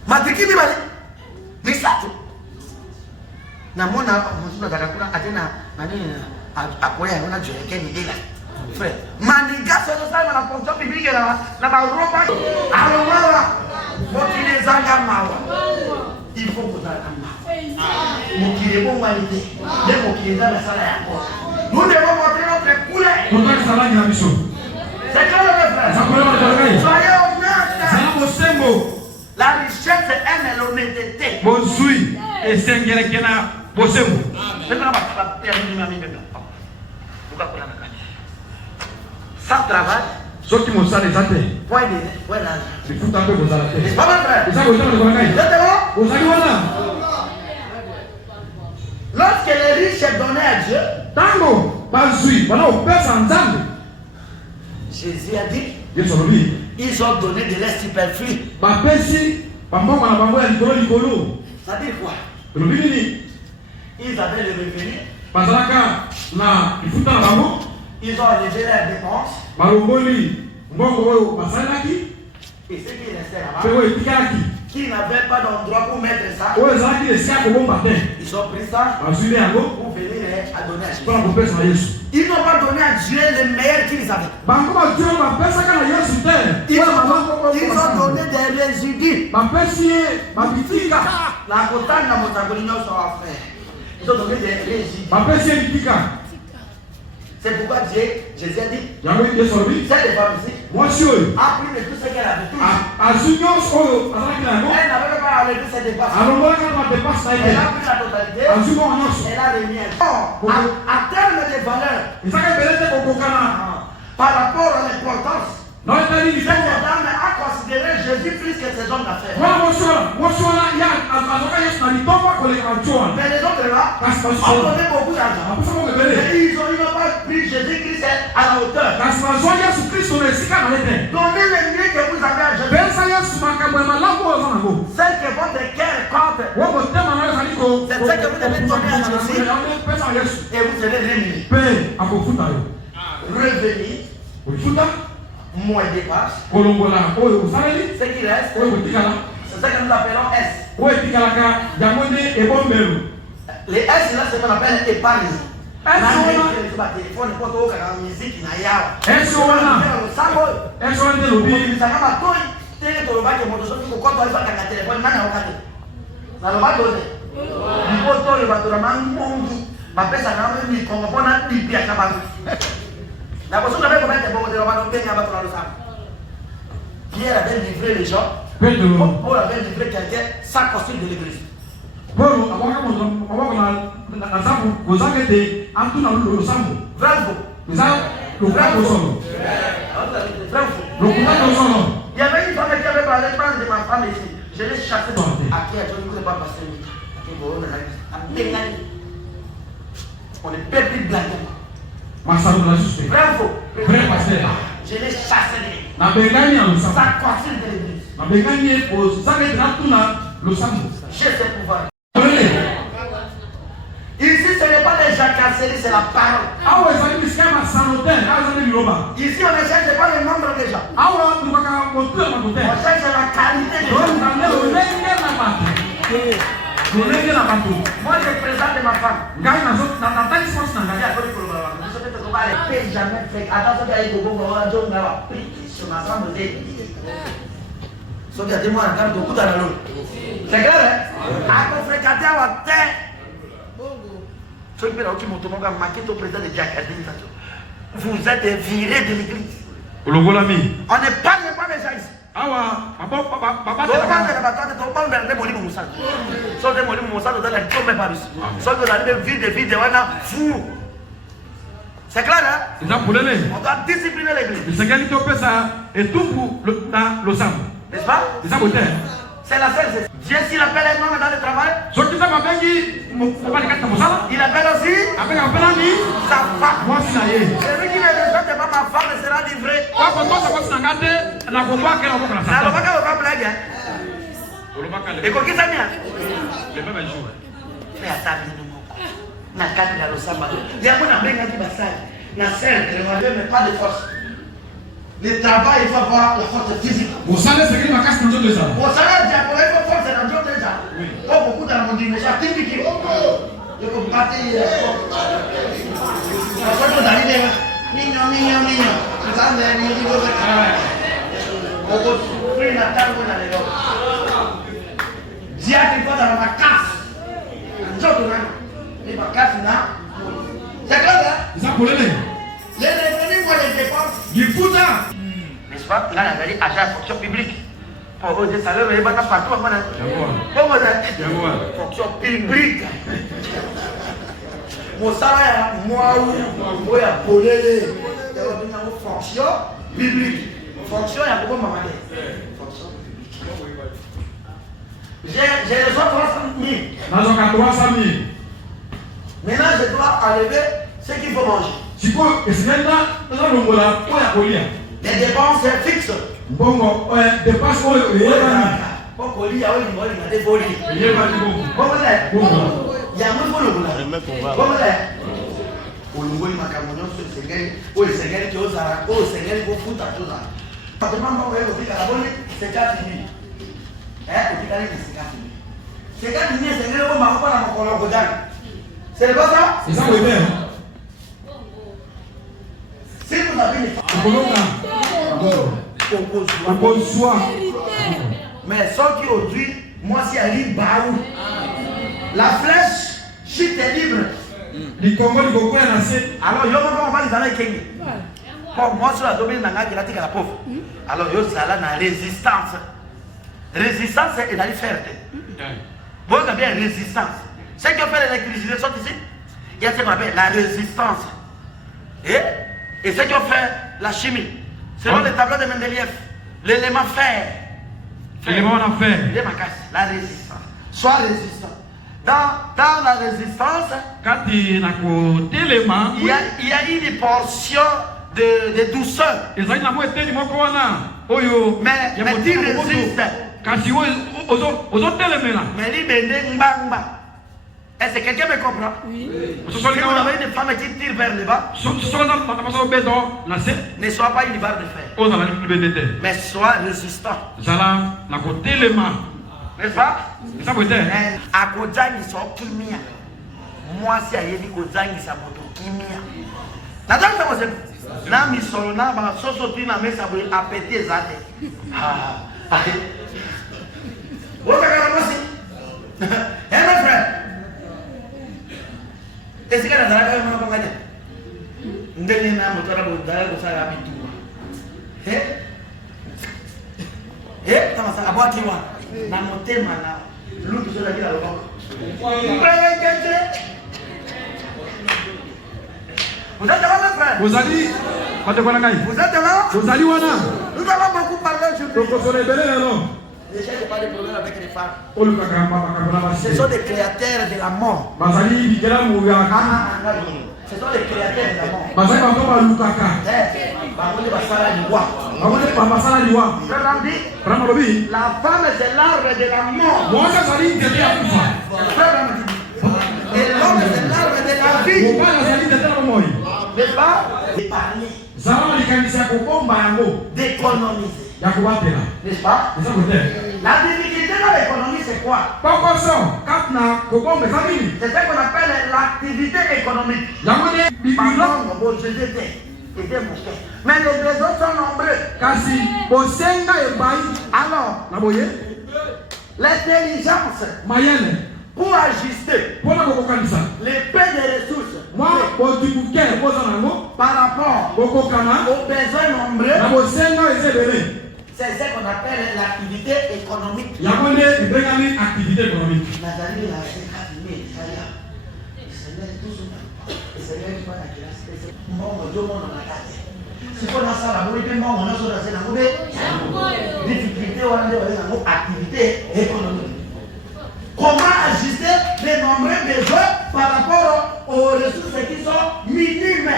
Ma vie qui m'a dit. Mais ça, tu. Na mon a, on a d'accord à tenir à quoi on a joué quelle idée là. Frère, maniga c'est ça la fonction publique là, la roba. Alors là, faut qu'il les engage. Il faut que ça engage. Mon qui est bon qualité. Les mots qui est dans la salle encore. Nous devons montrer notre couleur. C'est clair, mes frères. Soyez honnêtes. La richesse est l'honnêteté. Bonsoir. Et c'est un gars qui a bossé. Ça travaille. Ceux qui m'ont salé, ça fait. Point de là. Il faut taper vos salades. C'est pas mes frères. Vous savez, voilà. Lorsque les riches est donné à Dieu, Tango, Bazui, voilà, on pèse ensemble. Jésus a dit, ils ont donné de l'air superflu. Ça dit quoi? Ils avaient le revenu. Ils ont enlevé leurs dépenses. Et ceux qui restaient là-bas, qui n'avaient pas d'endroit pour mettre ça, ils ont pris ça pour venir à donner à Dieu. Ils n'ont pas donné à Dieu le meilleur qu'ils avaient. Ils ont donné des résidus. La cotane dans mon abonnement sera fait. Ils ont donné des résidus. C'est pourquoi Jésus a dit, cette femme ici a pris de tout ce qu'elle avait tout. Elle n'avait pas enlevé ses dépenses. Elle a pris la totalité. Elle a remis à terme des valeurs. Par rapport à l'importance. Cette dame a considéré Jésus plus que ses hommes d'affaires. Mais les autres là ont donné beaucoup d'argent. Mais ils n'ont pas pris Jésus-Christ à la hauteur. Donnez le mieux que vous avez à Jésus. Celle que votre cœur compte. C'est celle que vous devez donner à Jésus. Et vous serez réunis. Revenir. Moins dépasse. Ce qui reste, c'est ce que nous appelons S. Les S là, c'est ce qu'on appelle épargne. Pierre avait livré les gens. Pedro Paul avait livré quelqu'un sans costume de l'église. Paulo na sambu kozangete antuna lo sambu. Vrai ou faux? Za lo frère solo. Vrai ou faux? Lo frère solo. Il y avait une femme qui avait parlé de ma femme ici. Je l'ai chassée. À qui a dit que ne pas passer? On est peuple blanc. Masalo la suspect. Vrai ou faux? Vrai pasteur. Je l'ai chassé. Na bengani en sambu. Sans costume de l'église. Na bengani ko zangete antuna lo sambu. J'ai ce pouvoir. Ici, ce n'est pas des jacasseries, c'est la parole. Ici, on ne cherche pas le nombre de gens. On cherche la qualité des gens. Moi, je présente ma femme. Il n'y a jamais fait. Attention, il y a c'est clair, hein? À fréquenter à la terre. Vous êtes virés de l'église. On ne parle pas des gens ici. C'est clair, hein? On doit discipliner l'église. N'est-ce pas? C'est la seule. Dieu, s'il appelle un homme dans le travail, il appelle aussi sa femme. Celui qui ne respecte pas ma femme sera livré. Et quoi qu'il s'en ait? Mais attends, il y a mais pas de force. Le travail, il faut avoir la force physique. Au salaire, il faut force dans déjà. Pas beaucoup dans mon dimanche. Je peux battre. N'est-ce pas? Là, on a dit agent fonction publique. Pour eux, ça veut dire que partout. Fonction publique. Mon salaire, moi, où il y a fonction publique. Fonction, il y a beaucoup de mamans. Fonction publique. J'ai reçu 300 000. Maintenant, je dois enlever ce qu'il faut manger. Les dépenses fixes. C'est pas ça? C'est ça le même. Si vous avez une femme, mais sans qui aujourd'hui, moi si elle est baou, la flèche, chute est libre. Alors, yo on va les aller kengi. Bon, moi sur la domaine nanga qui la tika la pauvre. Alors yo ça là na résistance. Résistance est d'aller faire. Bon, on a bien résistance. Ce qui fait l'électricité sont ici. Il y a ce qu'on appelle la résistance. Et ce qui fait la chimie. Selon les tableaux de Mendeleïev, l'élément fer. La résistance. Sois résistant. Dans la résistance, il y a une portion de douceur. Mais tu résistes. Mais lui, est-ce que quelqu'un me comprend? Oui. Si vous avez une femme qui tire vers le bas, ne sois pas une barre de fer, mais sois résistant. N'est-ce pas? À Kodjang, ils sont kimia. Moi, si aïe dit Kodjang, ils sont kimia. La dame, c'est quoi? Nam, ils sont là, ils sont sortis dans la messe, ils ont pété les athées. Vous regardez moi aussi. Hein, mon frère? Est-ce que la dame est pas gagnée? Ndele na motora bo dara bo sara bitu. ça, à boire qui va. Dans mon thème, là, l'eau qui se la dit à l'eau. Vous êtes là, mes frères? Vous allez, Vous êtes là? vous allez, wana. Nous allons beaucoup parler aujourd'hui. Donc, on est belé, non? Déjà, je n'ai pas de problème avec les femmes. Oh, le kaka, Ce sont des créateurs de la mort. Bazali, bikela, mouya. Ce sont les créateurs de la mort. Bazali, bato, balukaka. Babone basala du roi. Babone basala du roi. Je l'en dis. Vraiment, lobi. La femme c'est l'arbre de la mort. Moi, ça, ça dit, t'es à pouvoir. Et l'homme c'est l'arbre de la vie. Mon père, ça dit, t'es à moi. N'est-ce pas? De parler. Zama, les candidates, d'économiser. N'est-ce pas? La difficulté dans l'économie, c'est quoi? C'est ce qu'on appelle l'activité économique. Pardon, bon, je l'étais. Mais les besoins sont nombreux. Alors, l'intelligence pour ajuster les prix des ressources par rapport aux besoins nombreux, c'est ce qu'on appelle l'activité économique. Activité économique. Comment ajuster les nombreux besoins par rapport aux ressources qui sont minimes?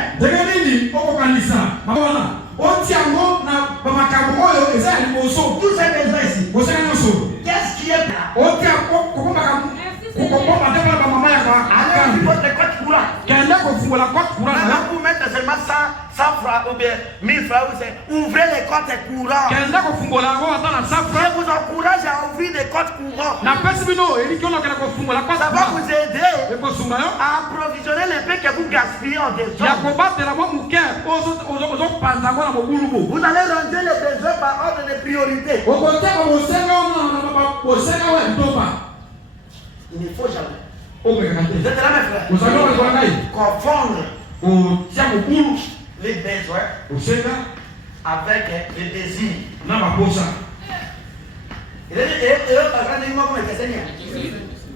Tous ces besoins ici. Qu'est-ce qui est là? Allez, votre compte courant. Maintenant, pour mettre seulement 100 francs ou bien 1000 francs, ouvrez les comptes courants. Je vous encourage à ouvrir des comptes courants. Ça va vous aider à approvisionner les paix que vous gaspillez en désordre. Vous allez ranger les besoins par ordre de priorité. Il ne faut jamais. Vous êtes là, mes frères? Confondre les besoins avec les désirs.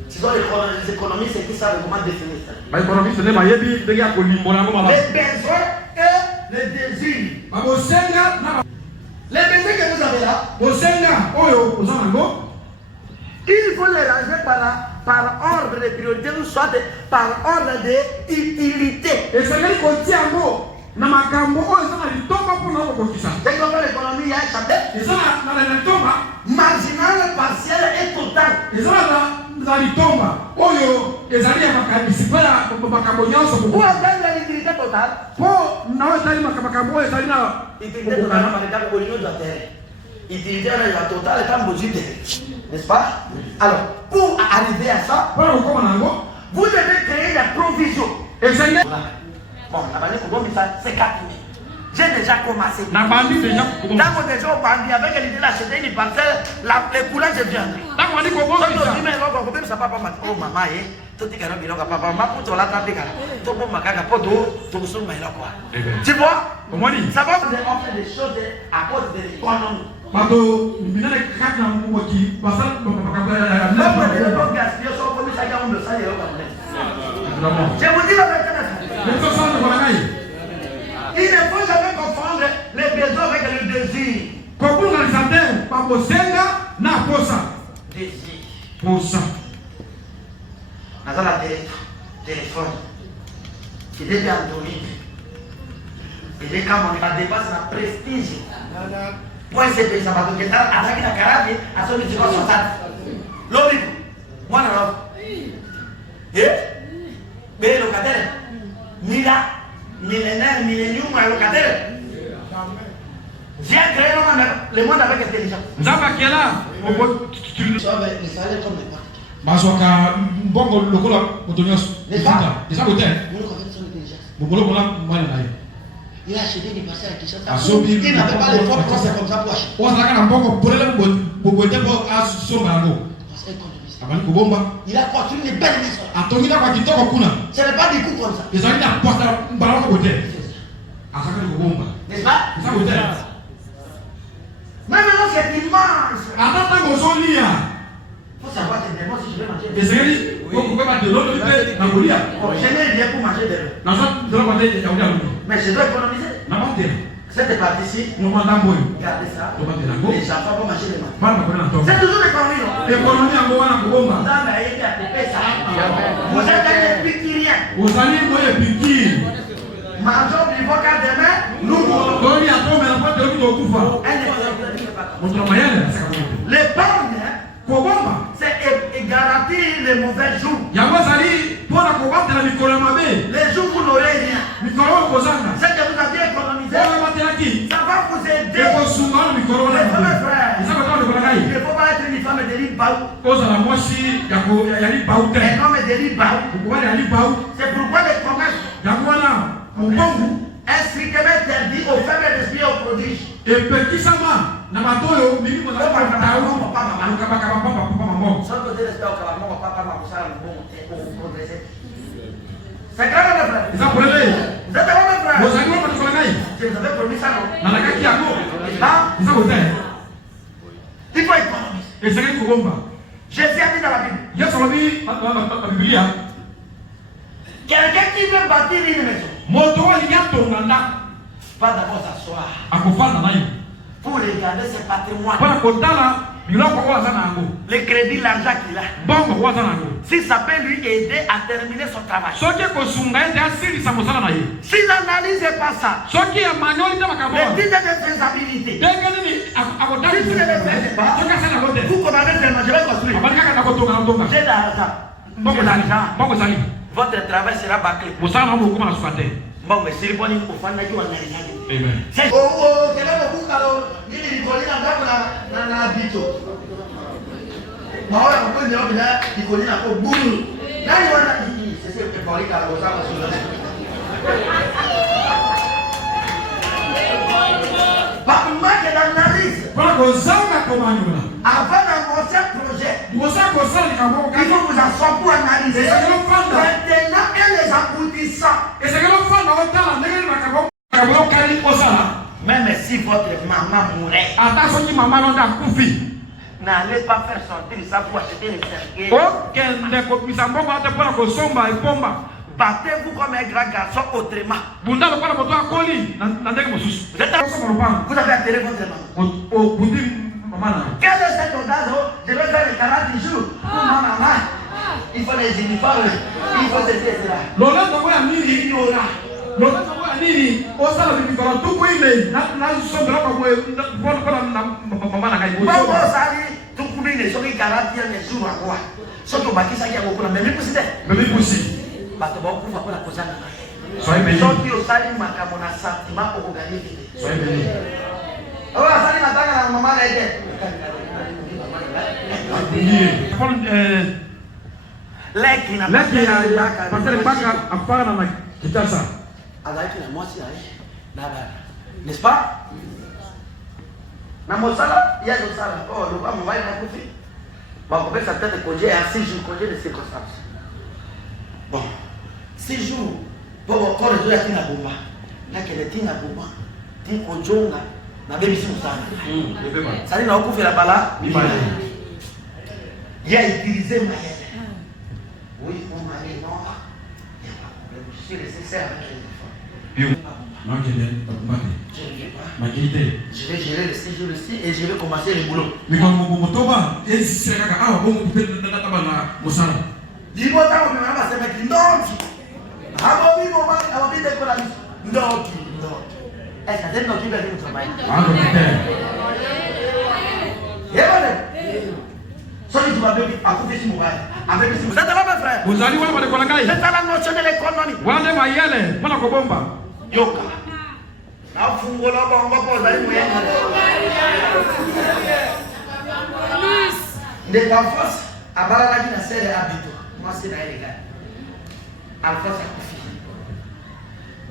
Ce sont les économistes qui savent comment définir ça. Les besoins et les désirs. Les besoins que vous avez là, il faut les ranger par ordre de priorité ou soit par ordre d'utilité. Et c'est comme l'économie, il y a un chapitre marginal, partiel et total. Pour atteindre l'utilité totale, utilité totale est en positif, n'est-ce pas? Alors, pour arriver à ça, vous devez créer des provisions. Bon, c'est 4 000. J'ai déjà commencé. Dans mon déjà au bandit, avec l'idée d'acheter une parcelle, les courants je viens. Oh maman, tu vois? Ça va vous offrir des choses à cause de l'économie. Je vous dis la vérité. Il ne faut jamais confondre les besoins avec le désir. Désir. Dans la téléphone, il est Android. Il est comme on dépasse la prestige. Moi, c'est payé ça va donc être attaqué la carabine à son niveau 60. L'homme, moi, non. Et, mais locataire, Mila, millénaire, millénium, locataire. J'ai créé le monde avec intelligence. Il a acheté des parcelles qui sont il n'avait pas les fonds comme ça pour acheter. Il a construit une belle maison. Ce n'est pas des coups comme ça. N'est-ce pas? Maintenant, c'est dimanche. Atata gozolia. Il faut savoir que demain si je vais manger. Ezeli, beaucoup de l'autre côté, na golia. Je n'ai rien pour manger de l'eau. Na ça, de la côté, il y a un Mais je dois économiser. Na monte. Cette partie-ci, Nous mandons regardez ça. to bande na go. Les enfants vont manger les mains. Mara ko na to. C'est toujours des conneries, non? Économie en goa na kubomba. Non, mais il y a coupé ça. Vous êtes des piquiriens. Ozali moye piki. Mangeons, buvons qu'à demain, nous mourrons. Doni atome na pote oki to kufa. Moto mayele saka. L'épargne, Kubomba. c'est garantir les mauvais jours. Yango zali pona ko batela mikolo mabe. Les jours où vous n'aurez rien. Mikolo ko zanga. C'est que vous avez économisé. Pona batela ki. Ça va vous aider. Eko suma mikolo na. Les frères. Isa ko to ko Il ngai. ne faut pas être une femme de ribaou. Koza la moshi yako yali baute. Un homme de ribaou. Ko yali bau. C'est pourquoi les commerces Yango na mbongo. est strictement interdit aux faibles d'esprit et aux prodiges. Epekisama na batoyo milimo za Papa, papa maman, tawo. papa, maman. Kaba kaba papa papa maman. Sans côté d'esprit au calamar, mon papa, ma moussa, mon bon, pour vous progresser. C'est grave, mes frères. Isa polele. Vous êtes bon, mes frères. Ozali wa ko ngai. Je vous avais promis ça, non? Na nakaki yako. Hein? Isa ko te. Il faut économiser. Ezali kubomba. Jésus a dit dans la Bible, Yesu lobi na Biblia. quelqu'un qui veut bâtir une maison, Moto wa linyatonga ndako. va d'abord s'asseoir Akofanda nayo. pour regarder ses patrimoines, Pona kotala biloko oyo aza na yango. le crédit, l'argent qu'il a. Bongo oyo aza na yango. Si ça peut lui aider à terminer son travail. Soki ekosunga ete asilisa mosala na ye. S'il n'analyse pas ça, Soki emanyoli te makambo le wana. titre de faisabilité, Ndenge nini si vous ne le faites pas, soki asala yango te. vous commandez seulement, je vais construire. Abandi kaka na kotonga na tonga. J'ai de l'argent. Bongo J'ai de ezali. l'argent. Bongo ezali. Votre travail sera bâclé. Mosala na mokoma na suka te. Bon, mais si vous prenez une offrande, vous allez y aller. Amen. Oh, oh, quel est le bouc alors? Il est collé dans la bito. Maora kwa ndio bila ikoli na kwa bulu. Nani wana hii? Sasa ukipali kala kwa sababu sio. Par manque d'analyse. Pona kozanga komanyola. Avant d'annoncer un projet, Mosa kosala likambo il kaka. faut vous asseoir pour analyser. Maintenant, Et les aboutissants. ezakelo fanda otala ndenge makambo okali kosala. Même si votre maman mourait, Ata soki mama londa akufi. n'allez pas faire sortir ça pour acheter les cercueils. Okende kopesa mbongo ate mpona kosomba epomba. Battez-vous comme un grand garçon autrement. Bunda lokola moto akoli na ndenge mosusu. Vous êtes Kosomba lopango. Vous avez atterré votre maman. Obundi mama na. Quel est cet audace? Je vais faire les 40 jours pour ma maman. Il faut les uniformes. Il faut ceci et cela. Lolendo kwa nini? Il y aura. Lolendo kwa nini? Osala bibikolo tuku ile na sombela kwa mwe mpona na mama na kai. Bon, sali, tout le monde est sur les 40 jours à quoi? Sauf que Baki Saki a beaucoup de même poussé. Bébé poussi. Parce que beaucoup de fois, la cause Soyez bénis. sauf que Sali m'a comme un sentiment pour gagner. Soyez bénis. Oh, Sali m'a dit à maman là. Paul Leki na Leki ya Pastor Baka apana na kitasa. Alaiki na mosi là. N'est-ce pas? Na mosala, il y a le sala. Oh, le pas mon mari m'a coupé. Bon, on peut s'attendre de congé à 6 jours, congé de circonstances. Bon, 6 jours. Pour encore les autres, il y a un bomba. Là, qu'il y a un bomba. Il y a un jonga. Na baby si musana. Ça dit, on a coupé la bala. Il a utilisé ma yelle. Oui, mon mari, non. Il n'y a pas de problème. Je suis nécessaire avec les enfants. Je vais gérer le 6 jours ici et je vais commencer le boulot. Dis-moi, t'as envie de se mettre non. Abomi, mon mari, abomi, décoller. Non. Est-ce que c'est non qui va dire le travail? Celui qui va bien accouper sur mon mari. Vous êtes là, mes frères? Vous allez voir les collègues. C'est à la notion de l'économie. Wale mayele, mwana kobomba. Yoka. Na fungola bomba poza imwe. Des enfants à Balalagi na serre habito. Moi c'est dans les gars. Alpha ça kufi.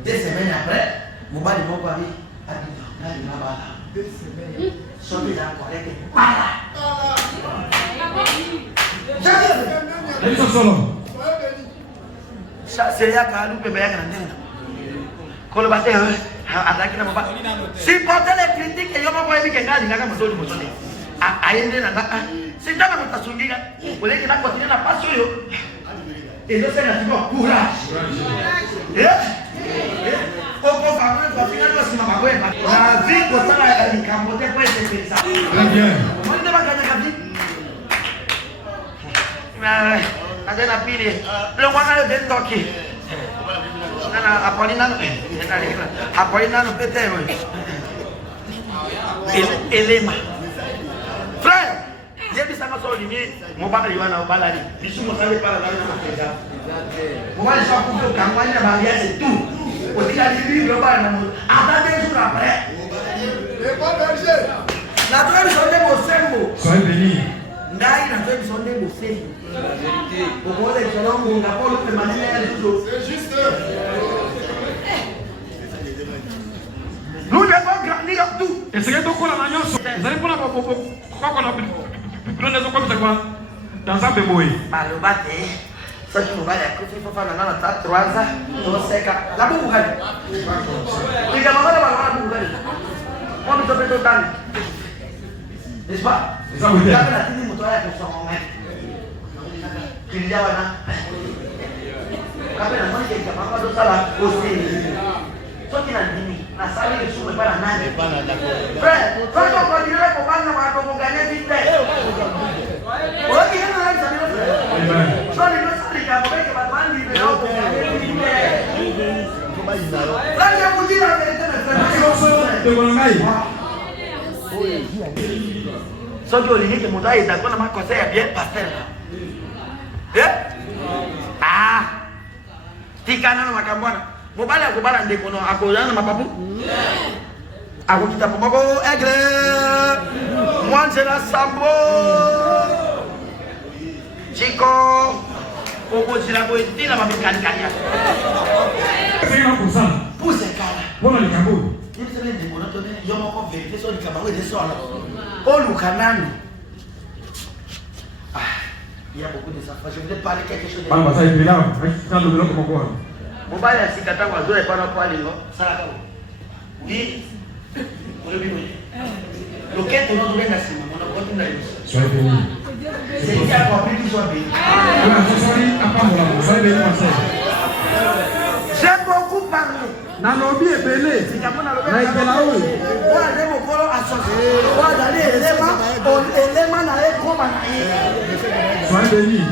2 semaines après, Mobali moko abi habito. Na ni mabala. 2 semaines. Sobi na correct. Para. Elisa solo. C'est ya ka lu pe be ya na ndena. Kolo bate Attaquer na papa. Supporter les critiques et yo m'a pas dit que ngali ngaka motoli motoli. Aende na ngaka. Si ndaba mutasungiga, ole kina continuer na passion yo. Et je sais na toujours courage. Oko fameux kwa finale kwa sima mawe. Na vie ko sala ya likambote kwa ese ça. Très bien. On ne va gagner kabi. Mais agena pili. Le mwana le dendoki. Nana Apollina no pété oui. Elema. Frère, j'ai dit ça m'a sorti mon papa Yohana Obalali. Il se montrait pas la main. Moi je suis pour campagne de mariage c'est tout. Au final du livre le bas attendez jours après. Les bons bergers. La tradition de Mosembo. Soyez bénis. Ndai na tradition de Mosembo. Pour moi les gens on n'a pas le permanent toujours. C'est juste. Nous devons grandir tout. Et c'est que donc on a un yoso. Vous allez prendre quoi qu'on a pris les comme ça quoi. Dans un bémoé. Balobate. Ça tu me vas la côté faut faire dans la 3 ans. On sait que la boue gale. Il y a pas la boue gale. On me fait tout dans. N'est-ce pas? Ça vous dit. La télé moto ya pour son moment. Il y a wana. Quand la moi qui est capable de ça là aussi. Só que na dimi, na sala ele sube para nada. Frère, só que eu continuei com o banho para como ganhar 20. Hoje eu não sei se só ele não sabe que a mulher que vai mandar liberar o ganhar 20. Frère, eu vou dizer a verdade, só que o limite mudar e da quando mais coisa é bien pastel. Tikana na makambwana. Mobile akubala ndeko no akozana mapapu akokita pomoko aigle mwanzela sambo chiko okozila koetina mamikanikania C'est un pour ça. pousse kala Bon, les cabots. il se met ndeko no tone yo moko vérité so likaba we de so ala oluka nani il y a beaucoup de ça je voulais parler quelque chose de Bah, ça est là. Quand le bloc comment quoi? mobile asikata kwa zoe pana kwa lingo sala kabo oui oui loketo no ndenga sima mona kwa tunda hizo Soyez bénis. c'est qui a compris tout soit bien Soyez bénis, Marcel. j'ai beaucoup parlé Nalobi ebele. sikamona lobe Na ikela oyo. wa ndemo kolo associé wa dali elema na ekoma na ye Soyez bénis.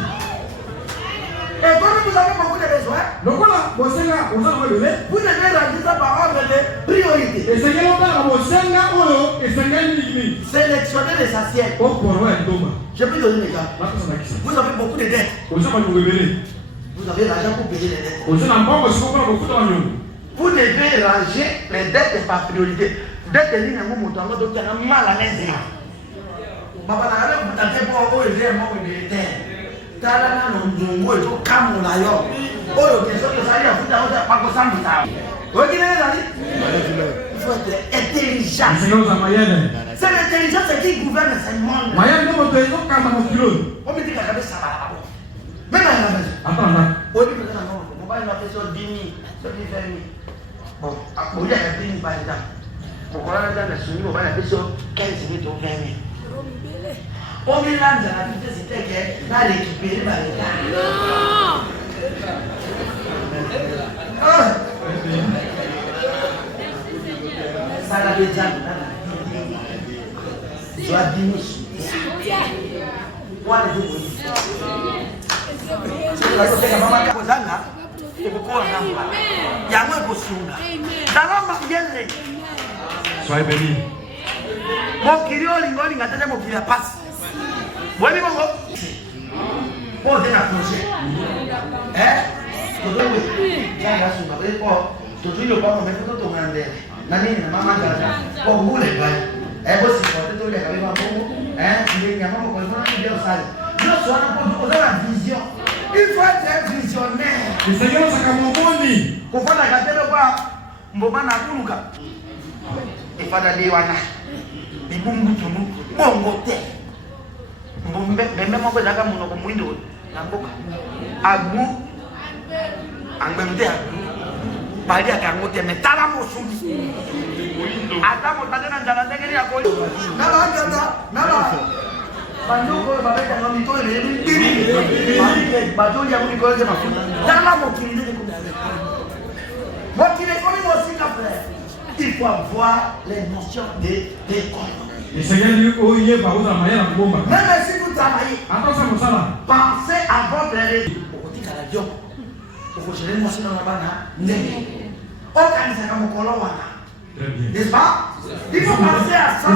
et comme vous avez beaucoup de besoins Lokola bosenga osana ebele. vous devez rendre ça par ordre de priorité Esengeli otala bosenga oyo esengeli nini? sélectionner les assiettes Okoro ya ndoma. je peux donner les gars Nakosana kisa. vous avez beaucoup de dettes Osama ebele. vous avez l'argent pour payer les dettes Osana mbongo sikokola bofuta wanyo. vous devez ranger les dettes par priorité. Dette est ligne à mon montant, donc il y a mal à l'aise. Papa n'a rien pour tenter pour eux, les mots militaires. Talana no ndungo to kamu na yo. Oyo keso ke sali afuta ota pa ko sambita. Oki ne zali? Il faut être intelligent. C'est l'intelligence qui gouverne ce monde. Mayani ndio mtu yuko kama mkilo. On me dit que ça va. Même à la maison. Hapana. Oyo bi kana no. Mobile na peso 10,000, 20,000. Bon, à il y a 10,000 par exemple. Pourquoi là dans la souris on va la peso 15,000 ou 20,000. On me lance la vitesse c'était que là récupérer par les gars. Non. Ça la déjà. Tu as 10,000. Moi les deux. La côté kama mama kozanga. Soyez bénis. Mon kiri olingo linga tete mon kiri a passe. Moi mi bongo. Pour de la projet. Todo we. Ya ya sunga we ko. Todo yo pa mo me ko to ngande. Nani na mama ta. Ko ngule ba. Bo si ko to le ka ba bongo. Ni nyama mo ko na ni de osali. Yo so na ko to la vision. Il faut être visionnaire. Le Seigneur sakamomoni. Kufanya katelo kwa mboma na kuluka. Ifada liwana. Bibungu tunu bongo te. Mbombe bembe moko zaka muno ko mwindo na mboka. Agu angbemte agu. bali akangote metala mosusu ata motane na njala ndenge ya koli na bakata na ba bandoko babeta ngami to ele bili badoli ya miko de mafuta dala mokili de mokili comme aussi la frère il faut avoir les notions de d'économie. Le Seigneur lui oye ba uza mayela kubomba. Même si vous travaillez, Attention mosala. Pensez à votre réveil. Okotika la dio. Okojele machine na bana ndenge. Organiser comme mokolo wana. N'est-ce pas? Il faut penser à ça.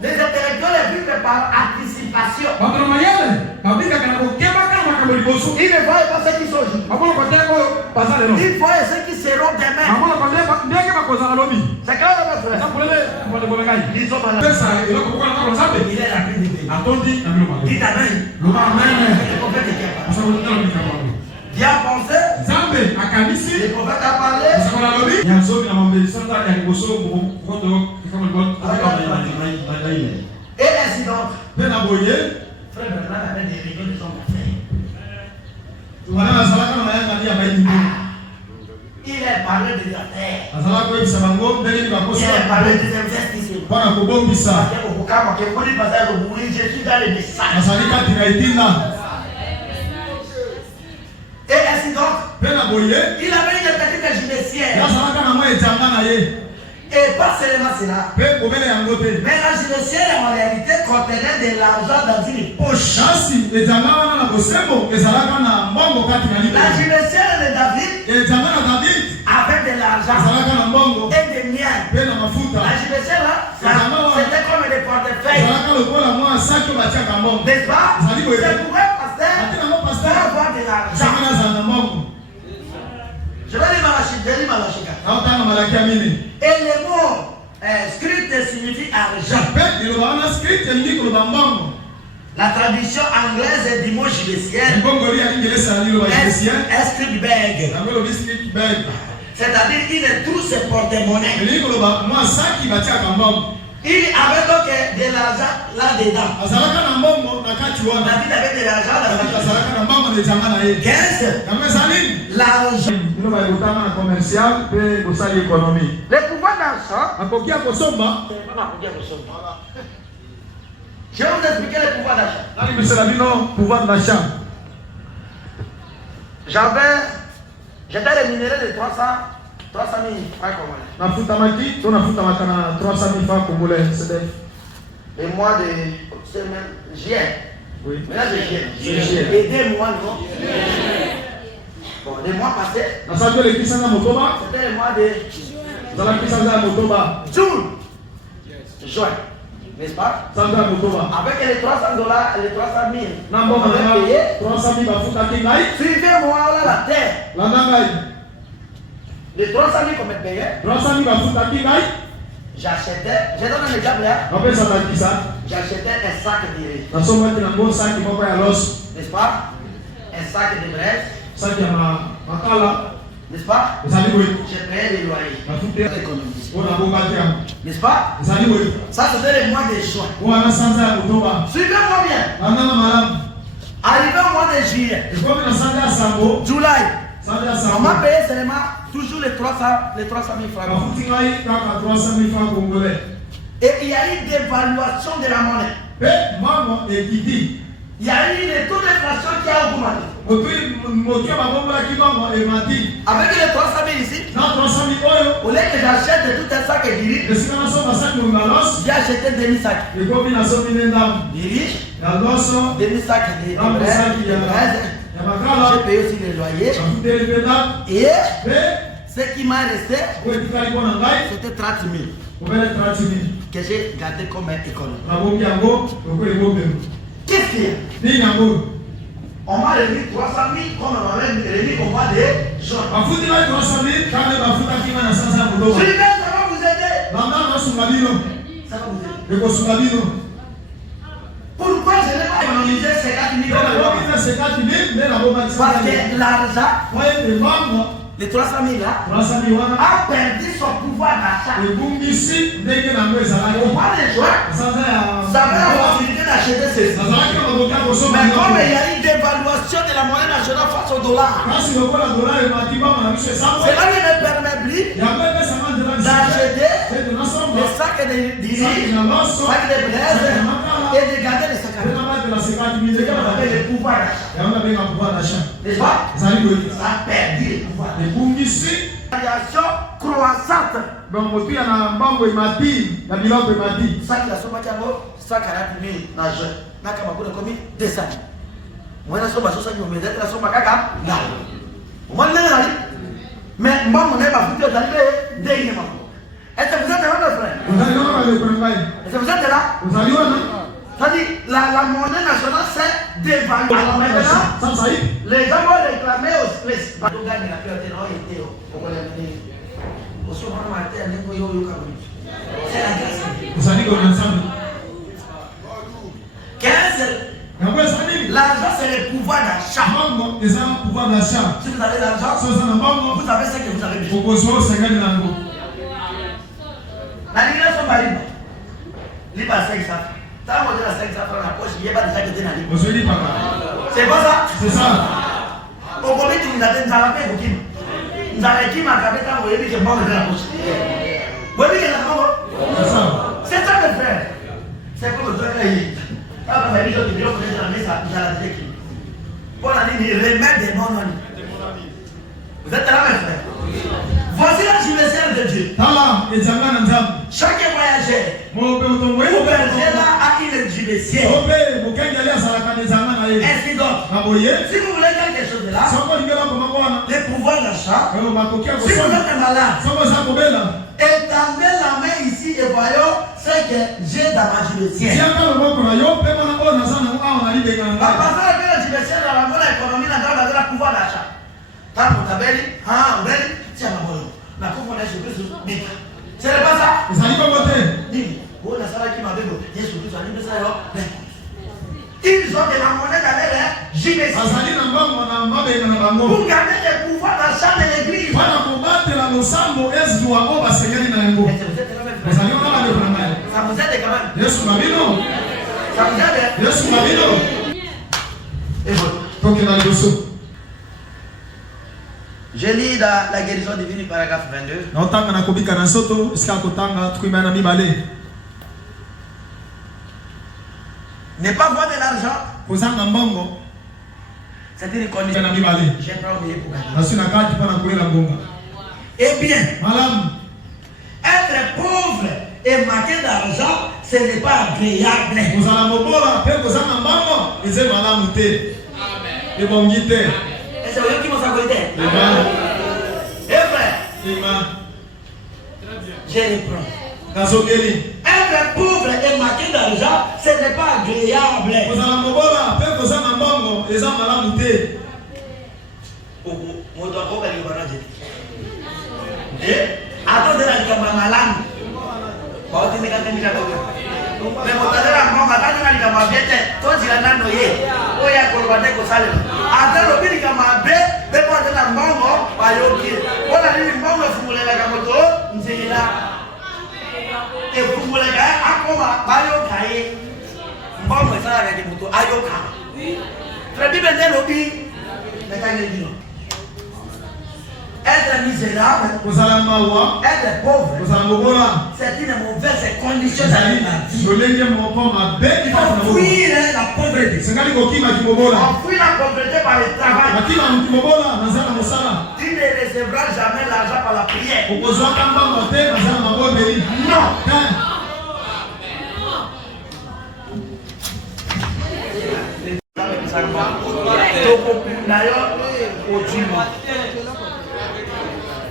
Les intellectuels vivent par anticipation. Ils ne voient pas ce qui sont aujourd'hui. Ils voient ce qui seront demain. C'est clair, mon frère. Lisons mal. Il est la plus difficile. Dites Amen. Dieu a pensé. Le prophète a parlé. Et l'incident. Frère Bernard avait des réunions de son affaire. Il a parlé des affaires. Il a parlé des investissements. Je suis dans les messages. Et ainsi donc, il avait une petite judiciaire. Et pas seulement cela. Mais la judiciaire en réalité contenait de l'argent dans une poche. La judiciaire de David avait de l'argent et des miens. La judiciaire là, c'était comme des portefeuilles. N'est-ce pas? C'est pour un pasteur avoir de l'argent. Je vais lire Malachika. Et le mot script signifie argent. La traduction anglaise du mot judiciaire est script bag. C'est-à-dire une trousse porte-monnaie. Il avait donc de l'argent là-dedans. David avait de l'argent là-dedans. 15. L'argent. Le pouvoir d'achat. Je vais vous expliquer le pouvoir d'achat. J'étais rémunéré de 300 000 francs congolais. Le mois de juillet. Oui. Maintenant c'est juillet. Et 2 mois, non? Bon, les mois passés. C'était le mois de juin. N'est-ce pas? Avec les $300, les 300 000. On avait payé. Suivez-moi là la terre. Les 300 000 qu'on m'a payé. J'achetais. Je donne un exemple là. J'achetais un sac de riz. N'est-ce pas? Un sac de braise. N'est-ce pas? J'ai payé les loyers. N'est-ce pas? Ça c'était le mois de juin. Suivez-moi bien. Arrivé au mois de juillet. Juillet. On m'a payé seulement toujours les 300 000 francs. Et il y a eu une dévaluation de la monnaie. Il y a eu le taux d'inflation qui a augmenté. Avec les 300 000 ici, au lieu que j'achète tout un sac de riz, j'ai acheté demi-sac. Demi-sac de braise. J'ai payé aussi les loyers. Et ce qui m'a resté, c'était 30 000 que j'ai gardé comme économie. Qu'est-ce qu'il y a? On m'a remis 300 000 comme on m'a remis au mois de juin. Je vais, ça va vous aider. Ça va vous aider. Pourquoi je n'ai pas économisé 50 000 euros? Parce que l'argent, de 300 000 là, 300 000 wana a perdu son pouvoir d'achat. ebungisi ndenge nango ezalaki. Au mois de juin, Sanza ya ça avait la possibilité d'acheter ceci. azalaki na maboka kosomba. Mais comme il y a une dévaluation de la monnaie nationale face au dollar, kasi lokola dollar emati bama na biso esangwe cela ne me permet plus yango epesanga nzela d'acheter ete nasomba des sacs de riz, sacs de braise et de garder les sacs à dos. enabatela 50 C'est 000 ce qu'on appelle le pouvoir d'achat. yango nabenga pouvoir d'achat. N'est-ce pas? ezali boye Ça a perdu le pouvoir d'achat. ebungisi Variation croissante. donc motuya na mbango emati na biloko emati. Sac la somme à 140 000 na juin. Naka makuna komi 200 000. Moi la somme à 60 000, mais la somme à kaka là. Moi le nani. Mais moi mon n'est pas foutu d'aller dernièrement. Est-ce que vous êtes là mon frère? ozali wana baleko na ngai Est-ce que vous êtes là? ozali wana C'est-à-dire la monnaie nationale s'est dévaluée. Alors maintenant, sasa hivi les gens vont réclamer aux les bateaux gagnent la paix au été au Colombie. Au soir matin, les gens yo comme c'est la grâce. ozali kona nzambe 15. yango ezali L'argent c'est le pouvoir d'achat. mbango eza na pouvoir d'achat. Si vous avez l'argent, so eza na mbango vous avez ce que vous avez besoin. okozwa osengani na yango. La ligne sont pas libre. Libre à 500. Tant que à 500 francs dans la poche, il n'y a pas de ça qui est dans libre. ozweli paka C'est pas ça? c'est ça. Au combien tu nous as dit, nous allons faire beaucoup. Nous allons faire ma cabine quand vous avez vu que bon dans la poche. Vous avez vu que la maman? C'est ça. C'est ça mes frères. C'est comme le truc là. Quand vous avez vu que vous avez dans la maison, vous allez dire qui? Pour la ligne, remède des bons noms. Vous êtes là mes frères? Voici la judiciaire de Dieu. tala ezanga na nzambe Chaque voyageur, mope otongo vous berger là a une judiciaire. ope mokenge ali azalaka na ezanga na ye Ainsi donc, na boye si vous voulez quelque chose de là, soko lingela komako wana le pouvoir d'achat, oyo bakoki ya si vous kosomba êtes malade, soko eza kobela étendez la main ici et voyons ce que j'ai dans ma judiciaire. tiaka loboko na yo mpe mona oyo naza nango awa na libenga na La ngai personne qui a la judiciaire dans la bonne économie, dans le pouvoir d'achat. Tant que tu as dit, ah, on dit, tiens, ma bonne. La confondation, c'est pas ça. ezali bongo te Dis, oh, la salle qui m'a dit, Jésus Christ a dit, mais ça, ils ont de la monnaie dans leur judiciaire. azali na mbango na mabenga na bango Pour garder le pouvoir d'achat de l'église. mpona kobatela losambo ezwa oyo basengeli na yango Mais vous êtes là, mes frères. ezali wana baleko na ngai Ça vous aide quand même. yesu na bino Ça vous aide. yesu na bino Et voilà. tokenda liboso. Je lis dans la guérison divine, paragraphe 22. naotanga na kobika na nsoto esika kotanga tukimba na mibale Ne pas voir de l'argent, kozanga mbongo c'est une condition. na mibale J'ai pas oublié pour gagner. nasi na kati mpona koyela ngonga Eh bien, malamu être pauvre et manquer d'argent, ce n'est pas agréable. kozala mobola mpe kozanga mbongo eza malamu te ebongi te Et c'est eux qui m'ont sacrifié. ema Eh frère, ema je reprends. nazongeli Être pauvre et manquer d'argent, ce n'est pas agréable. kozala mobola mpe kozanga mbongo eza malamu te Attendez la likamba malamu. Baote mika kogo. Mais motazela mbongo atani na likamba bete, tonzila nano ye. Oya kolobate ko salema. Ata lobi likamba be, be bote na mbongo bayoki. Ona nini mbongo fungulela ka moto nzela. E fungulela akoma bayoka ye. Mbongo sala ka moto ayoka. Très bien ben lobi. Metanye dino. Être misérable, kozala mawa être pauvre, kozala mobola c'est une mauvaise condition ezali d'alimentaire. lolenge moko mabe Il faut fuir la pauvreté. sengali kokimaki mobola On fuit la pauvreté par le travail. makima moki mobola naza na mosala Tu ne recevras jamais l'argent par la prière. okozwaka mbango te naza na mabondeli Non.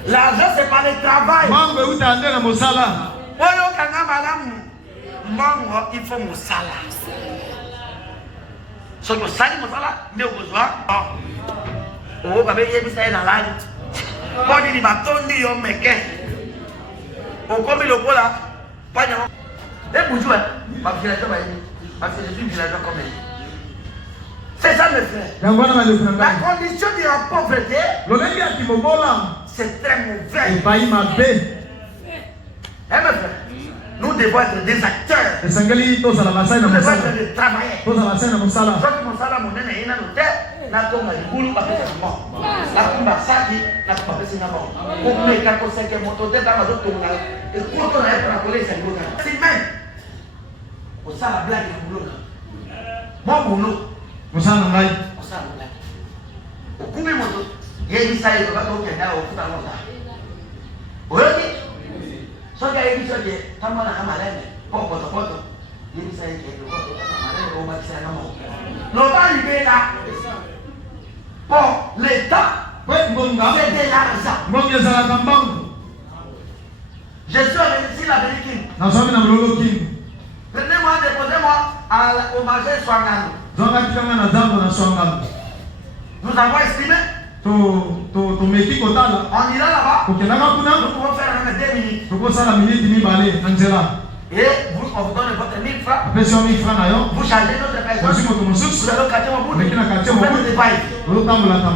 L'argent c'est par le travail. mbango euta nde na mosala Oyo kanga malamu. Mbongo il faut mosala. So yo sali mosala nde okozwa. Oh babe yebisa ye na lali. Boni ni batondi yo meke. Okomi lokola panya. Et bonjour. Ma villageois va y. Parce que je suis villageois comme elle. C'est ça mes frères. yango wana baleko na La ngai condition de la pauvreté, lolenge ya kimobola c'est très mauvais. Et baï ma bé. Mes frères, nous devons être des acteurs. Et sangeli to sala basai na Nous devons musala. être des travailleurs. To sala basai na musala. Soki mosala monene ina note na tonga libulu bapesa mo. Na kumba saki na kumba pesi na mo. Kumeka ko seke moto te ta mazo tonga. E koto na epa na kolesa libulu. Si même. Osala blague kubulunga. Mo bulu. Musala ngai. Osala blague. Okumi moto. Ye bisa ye ba to kenda okuta longa. Oyoki. Soki ye biso je tamana kama lene. Poto. Ye bisa ye ke poto kama lene o bakisa na mo. No pas libéra. Bon, l'État, c'est de l'argent. Je suis ici la vérité. Prenez-moi, déposez-moi au marché Swangano. Nous avons estimé. On ira là-bas. Nous pouvons faire même 2 minutes. Et vous, on vous donne votre 1000 francs. Vous changez notre personne. Vous allez au quartier Mobutu. Vous faites des bails.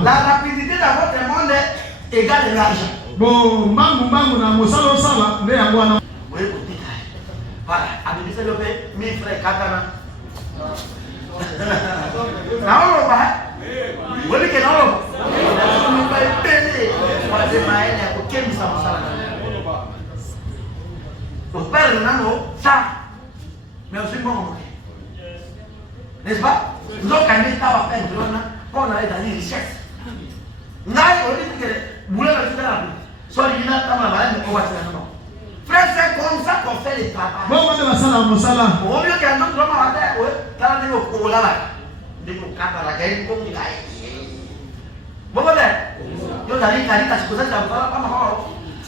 La rapidité dans votre monde est égale à l'argent. Bon, mambu na musalo sala nde yango wana. Oui, vous dites. Voilà, abibisa le paix 1000 francs katana. Naolo ba? Oui, que naolo. Nous va payer. On va demander au kemi sa musala. Au père nano ça. Mais aussi bon. N'est-ce pas? Nous avons gagné ta peine de l'on a dans les richesses. Naï, on dit que vous voulez le faire. Soit il y a ta maman, on va faire non. Frère, c'est comme ça qu'on fait les travaux. Bon, on va faire musala. Au mieux qu'un autre homme à terre, oui, t'as dit au cola là. Dit au cap à la gaine comme il a. Bon, vous allez t'as ce que ça va pas mal.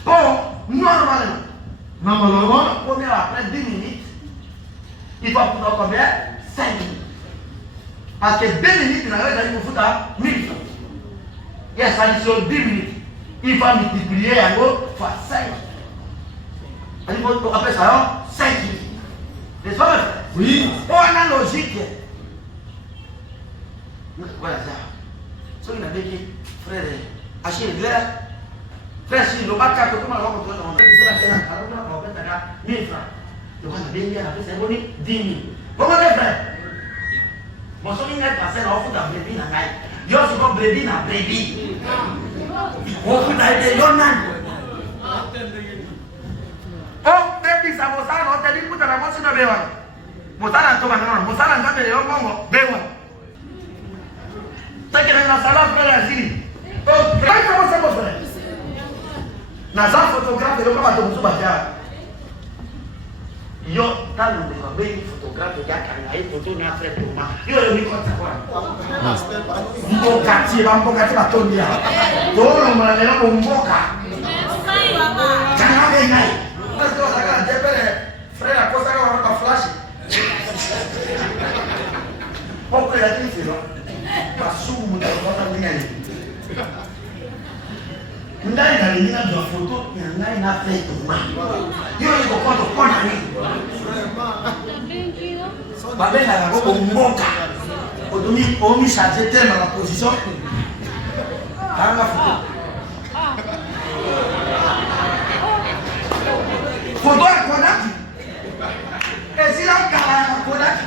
Bon, normalement. Combien après 10 minutes, il faut prendre combien 5 minutes. Parce que 2 minutes, il a dit foutre 1000 francs. Et ça dit sur 10 minutes. Il va multiplier en gros fois 5. Il faut après ça 5 minutes. N'est-ce pas? Oui. On a logique. Voilà ça. Ce qui n'a pas dit, frère, Achille, frère, si le bac a comment on va on fait la scène, on va faire 1000 francs. Le bac a bien bien, après c'est bon, 10 000. Comment les frères? Mon son n'est pas passé, on fout la brebis dans la gaille. Yo, c'est pas brebis dans la brebis. On fout la gaille, yo, nan. Oh, brebis, ça va, on t'a dit, écoute, la moitié de béwa. Motala, tu vas non, motala, tu vas le mongo, béwa. C'est que dans la salle, frère, Azili. Oh, comment ça va, frère? Naza photographe le kama to batia yo talo de baby photographe ya kana hii photo na frère Thomas yo ni kwa kwa mboka ba tondia dolo mala leo mboka kana be nai parce que ça quand dépere frère à cosa quand on flash pourquoi il a dit ça pas sous mu ta ngai ndani na lingine ndio photo ya ngai na frère Thomas yo iko kwa nani babela la go mboka odoni omi charger tellement la position dans la photo photo ya Kodaki et si la cara Kodaki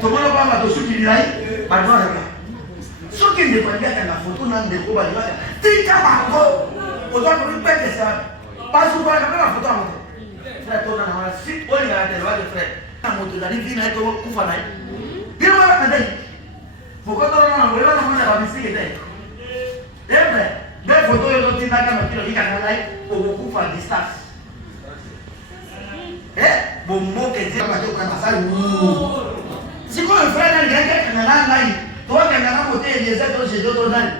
tomolo ba to suki dilai ba no la ce qui ne peut pas être la photo n'a de quoi dire tika bango ozo ko ni pete ça pas souvent la photo à monter frère tona na wala si on y a des lois de frère na moto la vie na to kufa na bien wala ndai foko to na wala na mwana ba bisiki ndai debe de photo yo to tinda kama kilo ikana lai o kufa distance bombo ke je ba to kana sai si ko frère na ngeke kana lai to kana na moto ye zeto je do nani